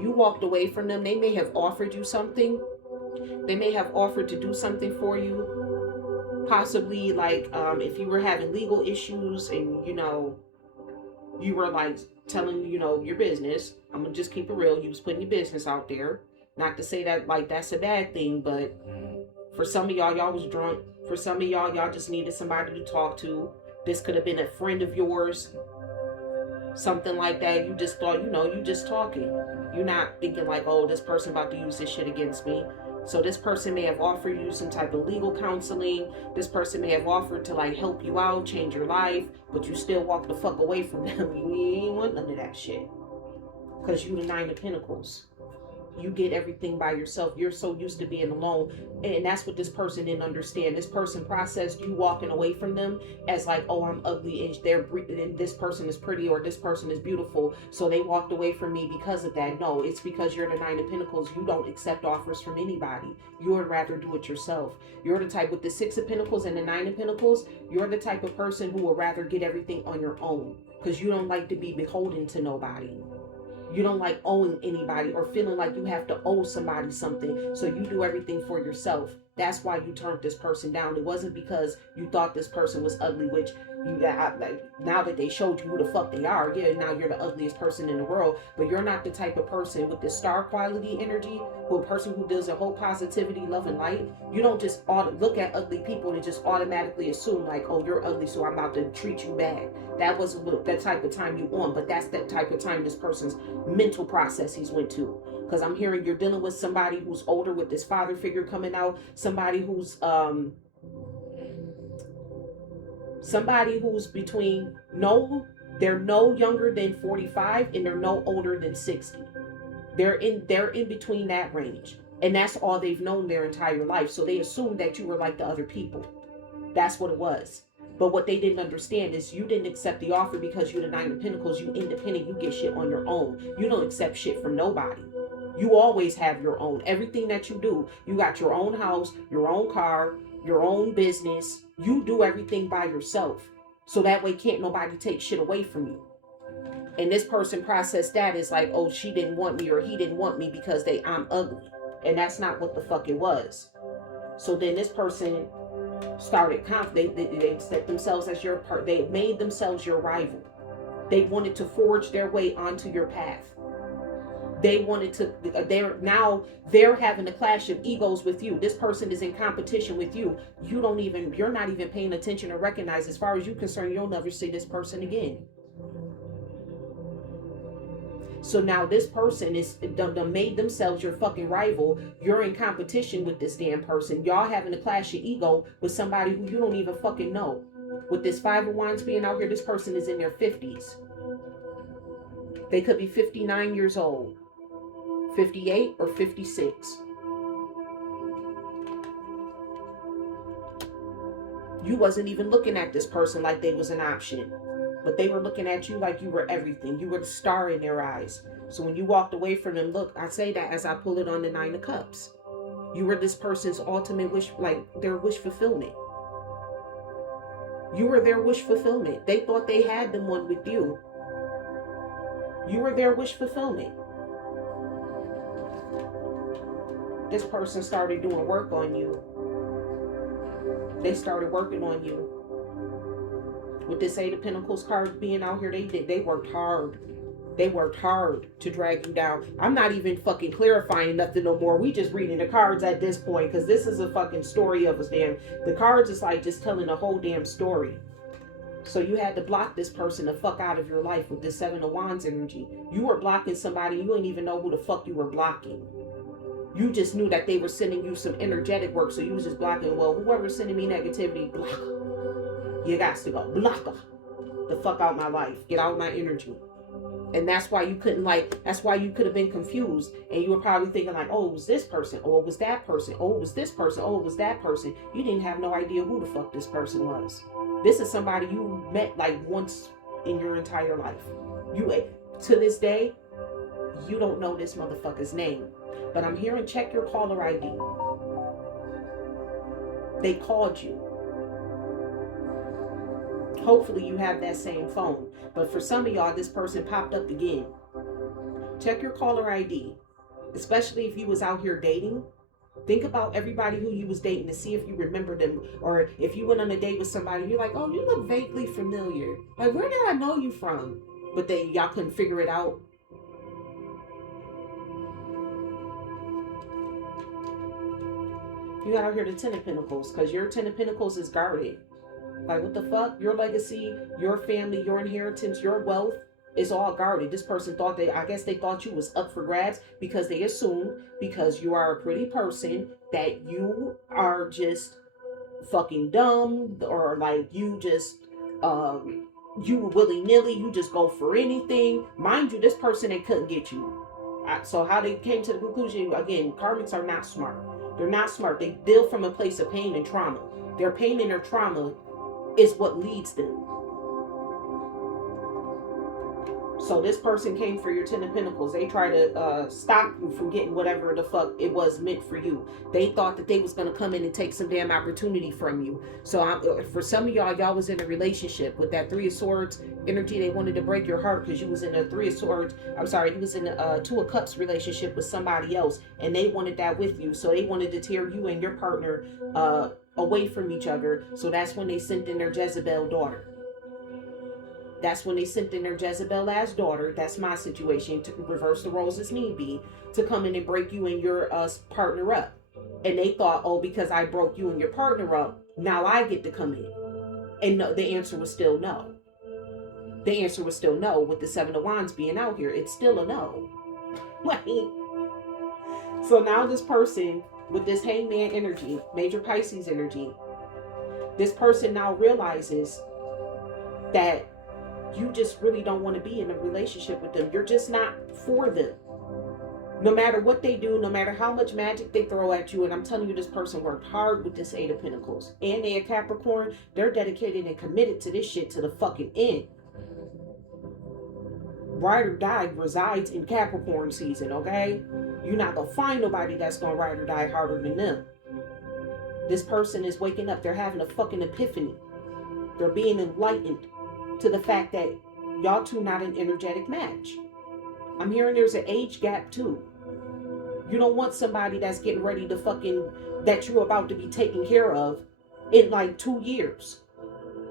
you walked away from them. They may have offered you something. They may have offered to do something for you. Possibly like if you were having legal issues and, you know, you were like telling, you know, your business. I'm going to just keep it real. You was putting your business out there. Not to say that like that's a bad thing, but for some of y'all, y'all was drunk. For some of y'all, y'all just needed somebody to talk to. This could have been a friend of yours. Something like that. You just thought, you know, you just talking. You're not thinking like, oh, this person about to use this shit against me. So this person may have offered you some type of legal counseling. This person may have offered to like help you out, change your life, but you still walk the fuck away from them. You ain't want none of that shit. Because you the 9 of Pentacles. You get everything by yourself. You're so used to being alone. And that's what this person didn't understand. This person processed you walking away from them as like, oh, I'm ugly and this person is pretty or this person is beautiful. So they walked away from me because of that. No, it's because you're the 9 of Pentacles. You don't accept offers from anybody. You would rather do it yourself. You're the type with the 6 of Pentacles and the 9 of Pentacles. You're the type of person who would rather get everything on your own because you don't like to be beholden to nobody. You don't like owing anybody or feeling like you have to owe somebody something. So you do everything for yourself. That's why you turned this person down. It wasn't because you thought this person was ugly, which you now that they showed you who the fuck they are, yeah, now you're the ugliest person in the world. But you're not the type of person with the star quality energy, who a person who deals in whole positivity, love, and light. You don't just look at ugly people and just automatically assume like, oh, you're ugly, so I'm about to treat you bad. That wasn't that type of time you on, but that's that type of time this person's mental processes went to. Because I'm hearing you're dealing with somebody who's older with this father figure coming out, somebody who's between they're no younger than 45 and they're no older than 60. They're in between that range. And that's all they've known their entire life. So they assumed that you were like the other people. That's what it was. But what they didn't understand is you didn't accept the offer because you're the 9 of Pentacles. You independent. You get shit on your own. You don't accept shit from nobody. You always have your own. Everything that you do, you got your own house, your own car, your own business. You do everything by yourself. So that way can't nobody take shit away from you. And this person processed that as like, oh, she didn't want me or he didn't want me because I'm ugly. And that's not what the fuck it was. So then this person started they set themselves as your part. They made themselves your rival. They wanted to forge their way onto your path. They wanted to, they're having a clash of egos with you. This person is in competition with you. You're not even paying attention or recognize. As far as you're concerned, you'll never see this person again. So now this person is made themselves your fucking rival. You're in competition with this damn person. Y'all having a clash of ego with somebody who you don't even fucking know. With this 5 of Wands being out here, this person is in their 50s. They could be 59 years old, 58 or 56. You wasn't even looking at this person like they was an option, but they were looking at you like you were everything. You were the star in their eyes. So when you walked away from them, look, I say that as I pull it on the Nine of Cups. You were this person's ultimate wish, like their wish fulfillment. You were their wish fulfillment. They thought they had them one with you. You were their wish fulfillment. This person started doing work on you. They started working on you. With this Eight of Pentacles card being out here, they worked hard. They worked hard to drag you down. I'm not even fucking clarifying nothing no more. We just reading the cards at this point, because this is a fucking story of us, damn. The cards is like just telling a whole damn story. So you had to block this person the fuck out of your life with this Seven of Wands energy. You were blocking somebody, you didn't even know who the fuck you were blocking. You just knew that they were sending you some energetic work, so you was just blocking, well, whoever's sending me negativity, block her. You got to go, block her. The fuck out my life. Get out my energy. And that's why you couldn't, like, that's why you could have been confused. And you were probably thinking like, oh, it was this person. Oh, it was that person. Oh, it was this person. Oh, it was that person. You didn't have no idea who the fuck this person was. This is somebody you met like once in your entire life. You, to this day, you don't know this motherfucker's name. But I'm hearing check your caller ID. They called you. Hopefully you have that same phone. But for some of y'all, this person popped up again. Check your caller ID. Especially if you was out here dating. Think about everybody who you was dating to see if you remember them. Or if you went on a date with somebody, you're like, oh, you look vaguely familiar. Like, where did I know you from? But y'all couldn't figure it out. You got out here the Ten of Pentacles, because your Ten of Pentacles is guarded. Like, what the fuck? Your legacy, your family, your inheritance, your wealth is all guarded. This person thought I guess they thought you was up for grabs because they assumed because you are a pretty person that you are just fucking dumb, or like you just, you willy-nilly, you just go for anything. Mind you, this person, they couldn't get you. So how they came to the conclusion, again, karmics are not smart. They're not smart. They deal from a place of pain and trauma. Their pain and their trauma is what leads them. So this person came for your Ten of Pentacles. They tried to stop you from getting whatever the fuck it was meant for you. They thought that they was going to come in and take some damn opportunity from you. So for some of y'all was in a relationship with that Three of Swords energy. They wanted to break your heart because you was in a Three of Swords. I'm sorry, you was in a Two of Cups relationship with somebody else. And they wanted that with you. So they wanted to tear you and your partner away from each other. So that's when they sent in their Jezebel daughter. That's when they sent in their Jezebel-ass daughter. That's my situation, to reverse the roles as need be, to come in and break you and your partner up. And they thought, oh, because I broke you and your partner up, now I get to come in. And no, the answer was still no. The answer was still no. With the Seven of Wands being out here, it's still a no. So now this person with this Hangman energy, Major Pisces energy, this person now realizes that you just really don't want to be in a relationship with them. You're just not for them. No matter what they do, no matter how much magic they throw at you, and I'm telling you, this person worked hard with this Eight of Pentacles. And they a Capricorn, they're dedicated and committed to this shit to the fucking end. Ride or die resides in Capricorn season, okay? You're not gonna find nobody that's gonna ride or die harder than them. This person is waking up. They're having a fucking epiphany. They're being enlightened to the fact that y'all two not an energetic match. I'm hearing there's an age gap too. You don't want somebody that's getting ready to fucking, that you're about to be taken care of in like 2 years.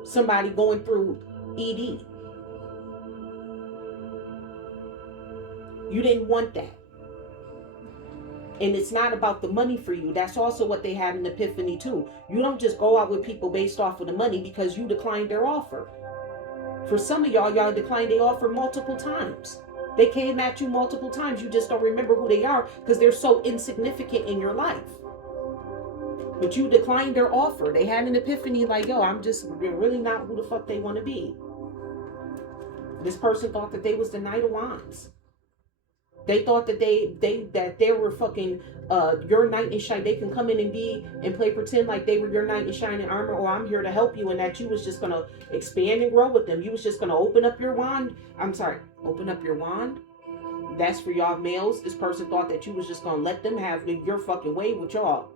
Somebody going through ED. You didn't want that. And it's not about the money for you. That's also what they had an epiphany too. You don't just go out with people based off of the money because you declined their offer. For some of y'all declined their offer multiple times. They came at you multiple times. You just don't remember who they are because they're so insignificant in your life. But you declined their offer. They had an epiphany like, yo, I'm just really not who the fuck they want to be. This person thought that they was the Knight of Wands. They thought that they were fucking your knight in shine. They can come in and be and play pretend like they were your knight in shining armor, or I'm here to help you, and that you was just gonna expand and grow with them. You was just gonna open up your wand. I'm sorry, open up your wand. That's for y'all males. This person thought that you was just gonna let them have your fucking way with y'all.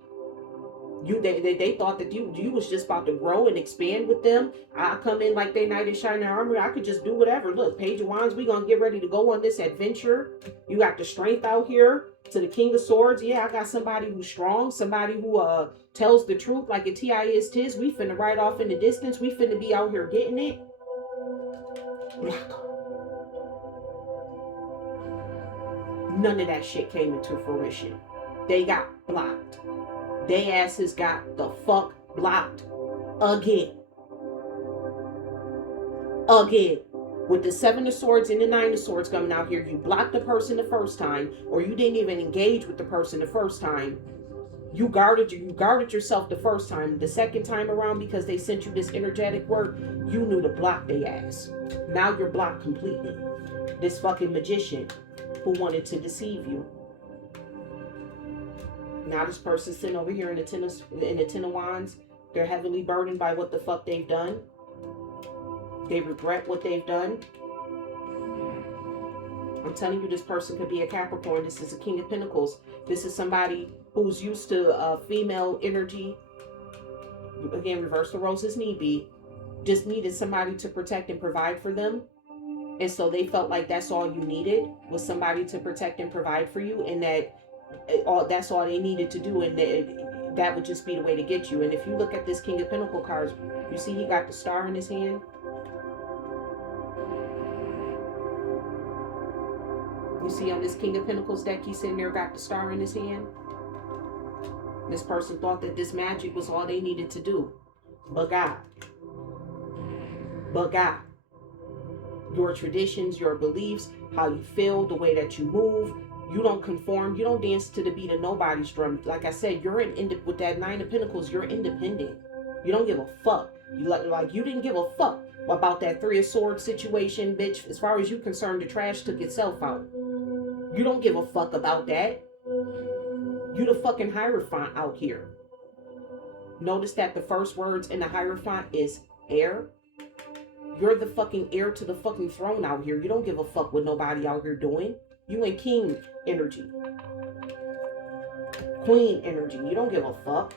They thought that you was just about to grow and expand with them. I come in like they knight in shining armor. I could just do whatever. Look, Page of Wands, we gonna get ready to go on this adventure. You got the strength out here. To the King of Swords, yeah, I got somebody who's strong, somebody who tells the truth like a T.I. is tis. We finna ride off in the distance. We finna be out here getting it. None of that shit came into fruition. They got blocked. They asses got the fuck blocked. Again. With the Seven of Swords and the Nine of Swords coming out here, you blocked the person the first time, or you didn't even engage with the person the first time. You guarded yourself the first time. The second time around, because they sent you this energetic work, you knew to block their ass. Now you're blocked completely. This fucking magician who wanted to deceive you. Now this person's sitting over here in the Ten of Wands. They're heavily burdened by what the fuck they've done. They regret what they've done. I'm telling you, this person could be a Capricorn. This is a King of Pentacles. This is somebody who's used to female energy. Again, reverse the roles as need be. Just needed somebody to protect and provide for them. And so they felt like that's all you needed, was somebody to protect and provide for you. And that's all they needed to do. And that would just be the way to get you. And if you look at this King of Pentacles cards, you see he got the star in his hand. You see on this King of Pentacles deck, he's sitting there, got the star in his hand. This person thought that this magic was all they needed to do. But God. Your traditions, your beliefs, how you feel, the way that you move, you don't conform. You don't dance to the beat of nobody's drum. Like I said, with that Nine of Pentacles, you're independent. You don't give a fuck. You didn't give a fuck about that Three of Swords situation, bitch. As far as you're concerned, the trash took itself out. You don't give a fuck about that. You the fucking Hierophant out here. Notice that the first words in the Hierophant is heir. You're the fucking heir to the fucking throne out here. You don't give a fuck what nobody out here doing. You in king energy. Queen energy. You don't give a fuck.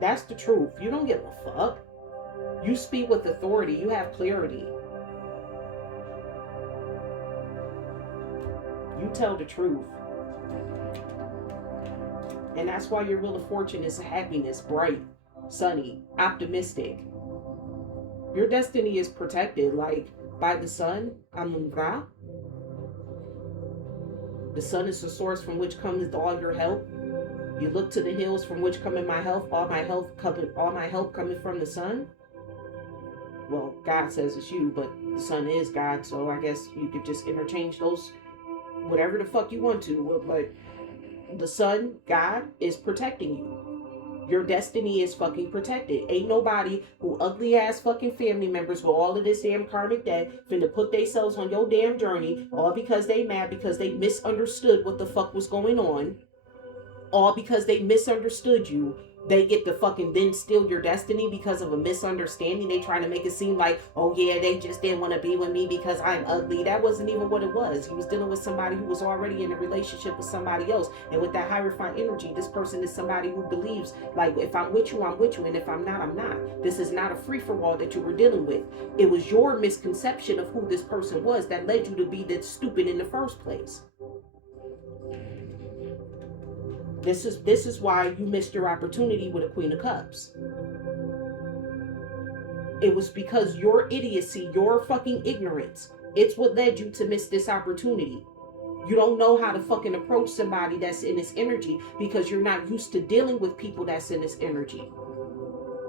That's the truth. You don't give a fuck. You speak with authority. You have clarity. You tell the truth. And that's why your Wheel of Fortune is happiness, bright, sunny, optimistic. Your destiny is protected, like by the sun, Amun-Ra. The sun is the source from which cometh all your help. You look to the hills from which cometh my help. All my help coming from the sun. Well, God says it's you, but the sun is God, so I guess you could just interchange those, whatever the fuck you want to. But the sun, God, is protecting you. Your destiny is fucking protected. Ain't nobody who ugly ass fucking family members with all of this damn karmic debt finna put themselves on your damn journey, all because they mad because they misunderstood what the fuck was going on. All because they misunderstood you. They get to fucking then steal your destiny because of a misunderstanding. They trying to make it seem like, oh yeah, they just didn't want to be with me because I'm ugly. That wasn't even what it was. He was dealing with somebody who was already in a relationship with somebody else. And with that Hierophant energy, this person is somebody who believes, like, if I'm with you, I'm with you. And if I'm not, I'm not. This is not a free-for-all that you were dealing with. It was your misconception of who this person was that led you to be that stupid in the first place. This is why you missed your opportunity with a Queen of Cups. It was because your idiocy, your fucking ignorance, it's what led you to miss this opportunity. You don't know how to fucking approach somebody that's in this energy because you're not used to dealing with people that's in this energy.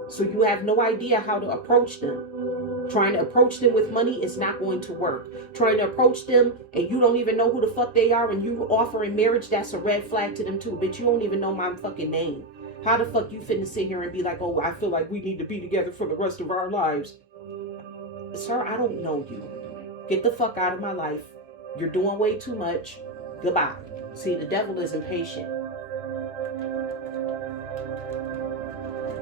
So you have no idea how to approach them. Trying to approach them with money is not going to work. Trying to approach them and you don't even know who the fuck they are and you offering marriage, that's a red flag to them too. Bitch, you don't even know my fucking name. How the fuck you finna sit here and be like, oh, I feel like we need to be together for the rest of our lives? Sir, I don't know you. Get the fuck out of my life. You're doing way too much. Goodbye. See, the devil is impatient.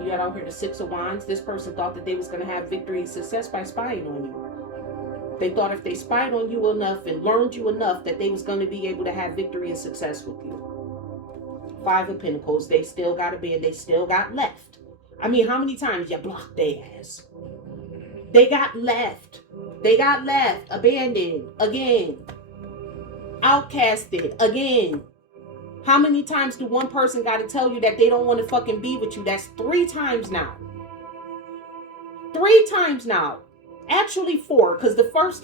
You got out here the Six of Wands. This person thought that they was going to have victory and success by spying on you. They thought if they spied on you enough and learned you enough that they was going to be able to have victory and success with you. Five of Pentacles. They still got a band. They still got left. I mean, how many times you blocked their ass? They got left. They got left. Abandoned. Again. Outcasted. Again. How many times do one person got to tell you that they don't want to fucking be with you? That's 3 times now. 3 times now. Actually 4, because the first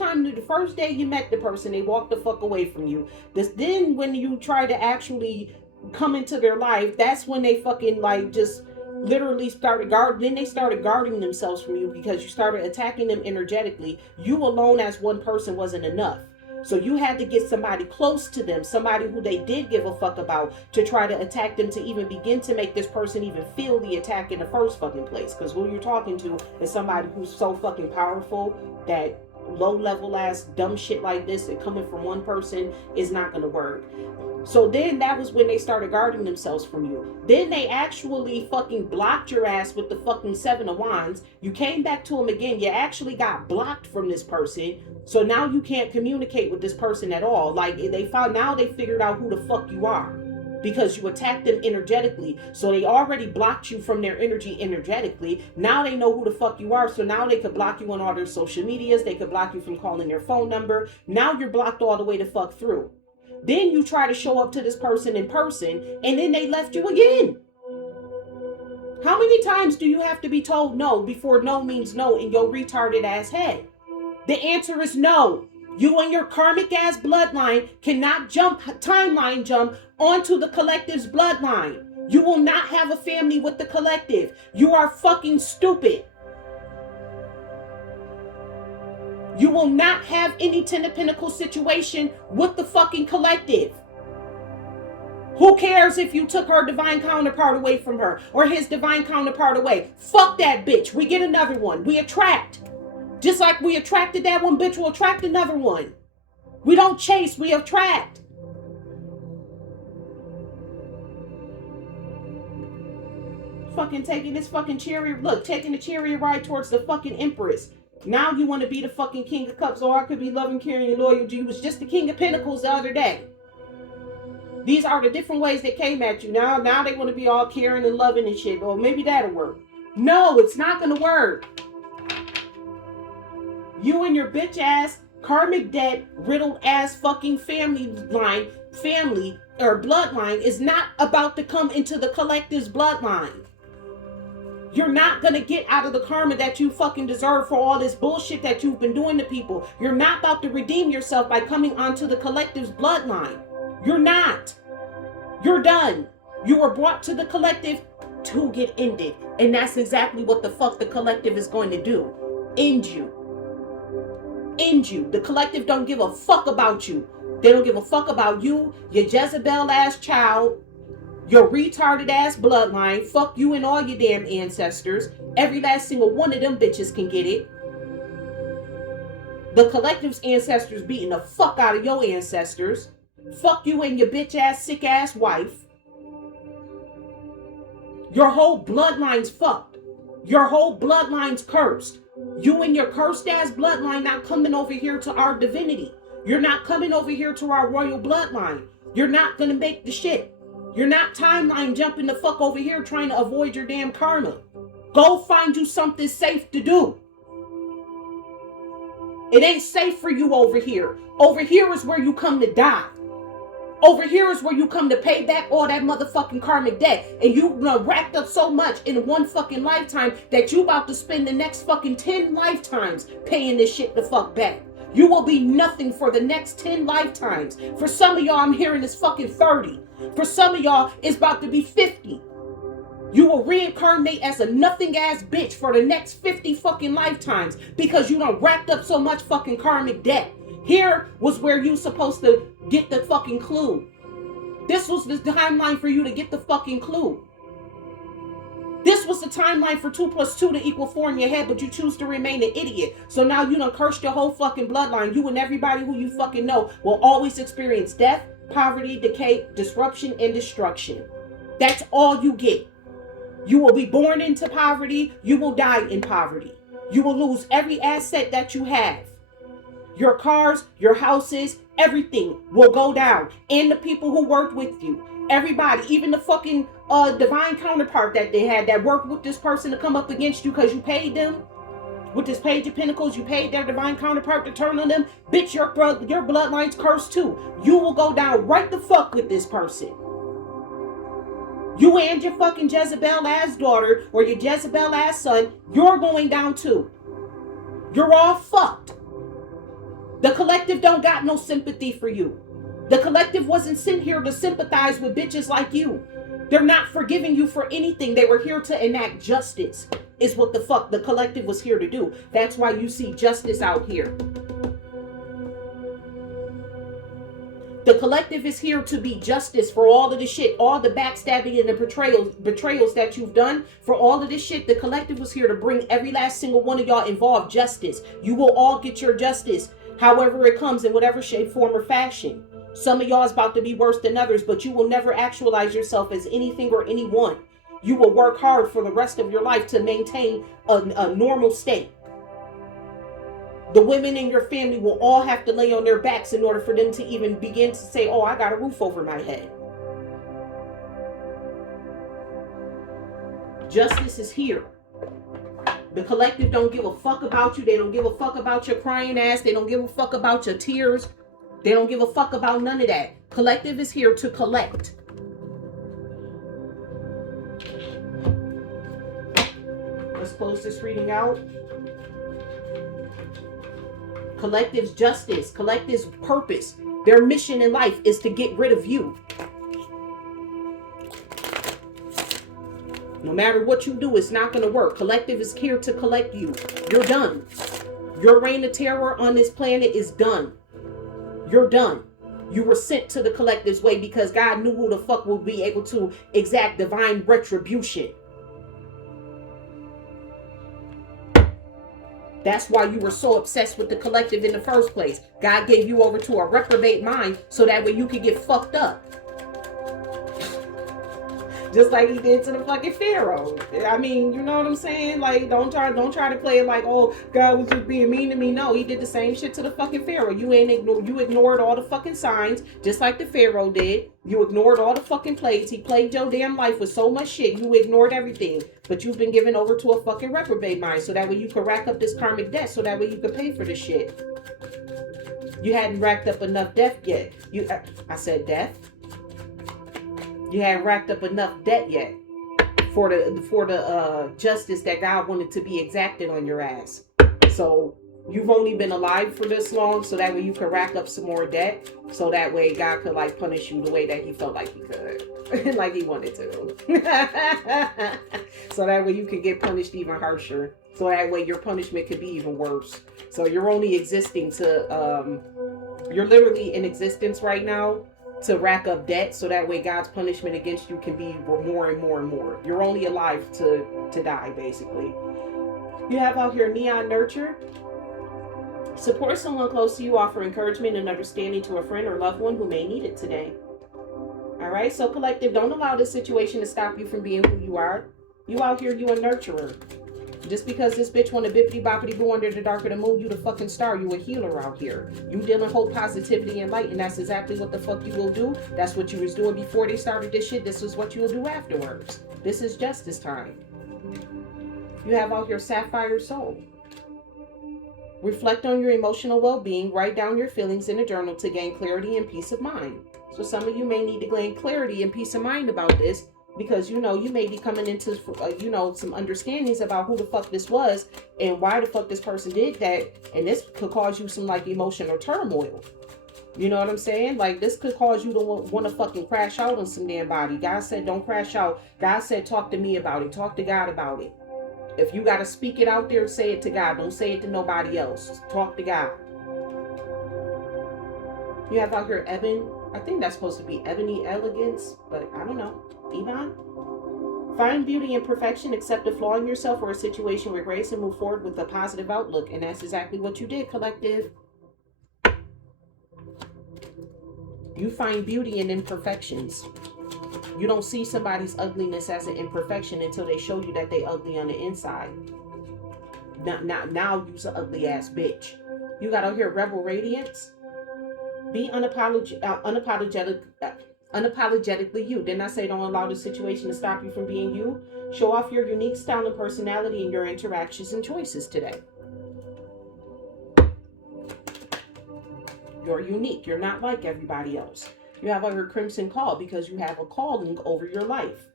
day you met the person, they walked the fuck away from you. Then when you try to actually come into their life, that's when they fucking like just literally started guarding. Then they started guarding themselves from you because you started attacking them energetically. You alone as one person wasn't enough. So you had to get somebody close to them, somebody who they did give a fuck about, to try to attack them, to even begin to make this person even feel the attack in the first fucking place. Because who you're talking to is somebody who's so fucking powerful that low level ass dumb shit like this and coming from one person is not going to work. So then that was when they started guarding themselves from you. Then they actually fucking blocked your ass with the fucking 7 of Wands. You came back to them again. You actually got blocked from this person. So now you can't communicate with this person at all. Like now they figured out who the fuck you are because you attacked them energetically. So they already blocked you from their energy energetically. Now they know who the fuck you are. So now they could block you on all their social medias. They could block you from calling their phone number. Now you're blocked all the way the fuck through. Then you try to show up to this person in person and then they left you again. How many times do you have to be told no before no means no in your retarded ass head? The answer is no. You and your karmic ass bloodline cannot timeline jump onto the collective's bloodline. You will not have a family with the collective. You are fucking stupid. You will not have any 10 of Pentacles situation with the fucking collective. Who cares if you took her divine counterpart away from her or his divine counterpart away? Fuck that bitch. We get another one. We attract. Just like we attracted that one bitch, we'll attract another one. We don't chase, we attract. Fucking taking this fucking chariot, look, taking the chariot ride towards the fucking Empress. Now you want to be the fucking King of Cups. Oh, I could be loving, caring, and loyal. You was just the King of Pentacles the other day. These are the different ways they came at you. Now they want to be all caring and loving and shit. Or maybe that'll work. No, it's not going to work. You and your bitch ass, karmic debt, riddled ass fucking family or bloodline is not about to come into the collective's bloodline. You're not going to get out of the karma that you fucking deserve for all this bullshit that you've been doing to people. You're not about to redeem yourself by coming onto the collective's bloodline. You're not. You're done. You were brought to the collective to get ended. And that's exactly what the fuck the collective is going to do. End you. End you. The collective don't give a fuck about you. They don't give a fuck about you, your Jezebel ass child, your retarded ass bloodline. Fuck you and all your damn ancestors. Every last single one of them bitches can get it. The collective's ancestors beating the fuck out of your ancestors. Fuck you and your bitch ass sick ass wife. Your whole bloodline's fucked. Your whole bloodline's cursed. You and your cursed ass bloodline not coming over here to our divinity. You're not coming over here to our royal bloodline. You're not gonna make the shit. You're not timeline jumping the fuck over here trying to avoid your damn karma. Go find you something safe to do. It ain't safe for you over here. Over here is where you come to die. Over here is where you come to pay back all that motherfucking karmic debt. And you racked up so much in one fucking lifetime that you about to spend the next fucking 10 lifetimes paying this shit the fuck back. You will be nothing for the next 10 lifetimes. For some of y'all, I'm hearing it's fucking 30. For some of y'all, it's about to be 50. You will reincarnate as a nothing ass bitch for the next 50 fucking lifetimes because you done racked up so much fucking karmic debt. Here was where you supposed to get the fucking clue. This was the timeline for you to get the fucking clue. This was the timeline for 2 + 2 to equal 4 in your head, but you choose to remain an idiot. So now you done cursed your whole fucking bloodline. You and everybody who you fucking know will always experience death, poverty, decay, disruption, and destruction. That's all you get. You will be born into poverty. You will die in poverty. You will lose every asset that you have. Your cars, your houses, everything will go down. And the people who worked with you. Everybody, even the fucking divine counterpart that they had that worked with this person to come up against you because you paid them. With this Page of Pentacles, you paid their divine counterpart to turn on them. Bitch, your bloodline's cursed too. You will go down right the fuck with this person. You and your fucking Jezebel ass daughter or your Jezebel ass son, you're going down too. You're all fucked. The collective don't got no sympathy for you. The collective wasn't sent here to sympathize with bitches like you. They're not forgiving you for anything. They were here to enact justice, is what the fuck the collective was here to do. That's why you see justice out here. The collective is here to be justice for all of the shit, all the backstabbing and the betrayals that you've done. For all of this shit, the collective was here to bring every last single one of y'all involved justice. You will all get your justice, however it comes, in whatever shape, form, or fashion. Some of y'all is about to be worse than others, but you will never actualize yourself as anything or anyone. You will work hard for the rest of your life to maintain a normal state. The women in your family will all have to lay on their backs in order for them to even begin to say, oh, I got a roof over my head. Justice is here. The collective don't give a fuck about you. They don't give a fuck about your crying ass. They don't give a fuck about your tears. They don't give a fuck about none of that. Collective is here to collect. Let's close this reading out. Collective's justice, collective's purpose, their mission in life is to get rid of you. No matter what you do, it's not going to work. Collective is here to collect you. You're done. Your reign of terror on this planet is done. You're done. You were sent to the collective's way because God knew who the fuck would be able to exact divine retribution. That's why you were so obsessed with the collective in the first place. God gave you over to a reprobate mind so that way you could get fucked up. Just like he did to the fucking Pharaoh. I mean, you know what I'm saying? Like, don't try to play it like, oh, God was just being mean to me. No, he did the same shit to the fucking Pharaoh. You ignored all the fucking signs, just like the Pharaoh did. You ignored all the fucking plagues. He plagued your damn life with so much shit. You ignored everything. But you've been given over to a fucking reprobate mind so that way you could rack up this karmic debt so that way you could pay for this shit. You hadn't racked up enough debt yet. I said death. You hadn't racked up enough debt yet for the justice that God wanted to be exacted on your ass. So you've only been alive for this long so that way you could rack up some more debt. So that way God could like punish you the way that he felt like he could. Like he wanted to. So that way you could get punished even harsher. So that way your punishment could be even worse. So you're only existing to, you're literally in existence right now to rack up debt, so that way God's punishment against you can be more and more and more. You're only alive to die, basically. You have out here Neon Nurture. Support someone close to you, offer encouragement and understanding to a friend or loved one who may need it today. All right, so collective, don't allow this situation to stop you from being who you are. You out here, you a nurturer. Just because this bitch want to bippity boppity boo under the dark of the moon, you the fucking star. You a healer out here. You dealing hope, positivity, and light, and that's exactly what the fuck you will do. That's what you was doing before they started this shit. This is what you will do afterwards. This is justice time. You have out here Sapphire Soul. Reflect on your emotional well-being. Write down your feelings in a journal to gain clarity and peace of mind. So some of you may need to gain clarity and peace of mind about this, because, you know, you may be coming into, some understandings about who the fuck this was and why the fuck this person did that. And this could cause you some, like, emotional turmoil. You know what I'm saying? Like, this could cause you to want to fucking crash out on some damn body. God said, don't crash out. God said, talk to me about it. Talk to God about it. If you got to speak it out there, say it to God. Don't say it to nobody else. Talk to God. You have out here I think that's supposed to be Ebony Elegance, but I don't know. Ivan? Find beauty in perfection, accept a flaw in yourself or a situation with grace, and move forward with a positive outlook. And that's exactly what you did, collective. You find beauty in imperfections. You don't see somebody's ugliness as an imperfection until they show you that they ugly on the inside. Now you's an ugly ass bitch. You got out here rebel radiance. Be unapologetically you. Didn't I say don't allow the situation to stop you from being you? Show off your unique style and personality in your interactions and choices today. You're unique. You're not like everybody else. You have your crimson call because you have a calling over your life.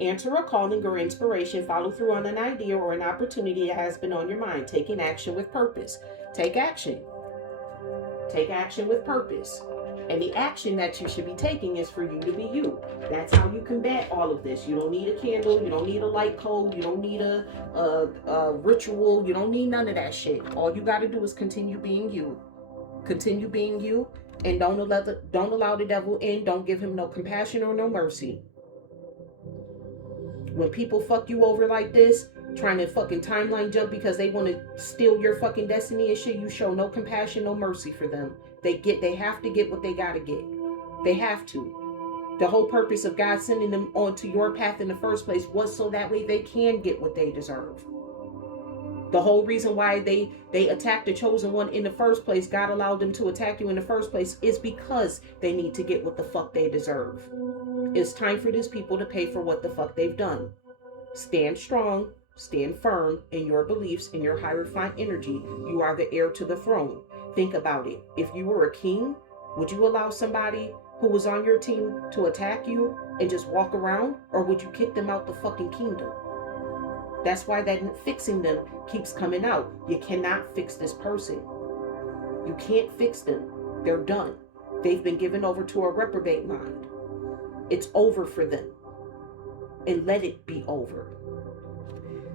Answer a calling or inspiration. Follow through on an idea or an opportunity that has been on your mind. Taking action with purpose. Take action. Take action with purpose. And the action that you should be taking is for you to be you. That's how you combat all of this. You don't need a candle. You don't need a light code. You don't need a ritual. You don't need none of that shit. All you got to do is continue being you. Continue being you, and don't allow the devil in. Don't give him no compassion or no mercy. When people fuck you over like this, trying to fucking timeline jump because they want to steal your fucking destiny and shit, you show no compassion, no mercy for them. They have to get what they gotta get. They have to. The whole purpose of God sending them onto your path in the first place was so that way they can get what they deserve. The whole reason why they attacked the chosen one in the first place, God allowed them to attack you in the first place, is because they need to get what the fuck they deserve. It's time for these people to pay for what the fuck they've done. Stand strong, stand firm in your beliefs, in your hierophant energy. You are the heir to the throne. Think about it. If you were a king, would you allow somebody who was on your team to attack you and just walk around? Or would you kick them out the fucking kingdom? That's why that fixing them keeps coming out. You cannot fix this person. You can't fix them. They're done. They've been given over to a reprobate mind. It's over for them. And let it be over.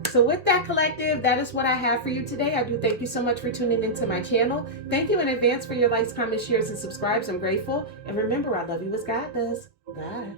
So with that, collective, that is what I have for you today. I do thank you so much for tuning into my channel. Thank you in advance for your likes, comments, shares, and subscribes. I'm grateful. And remember, I love you as God does. Bye.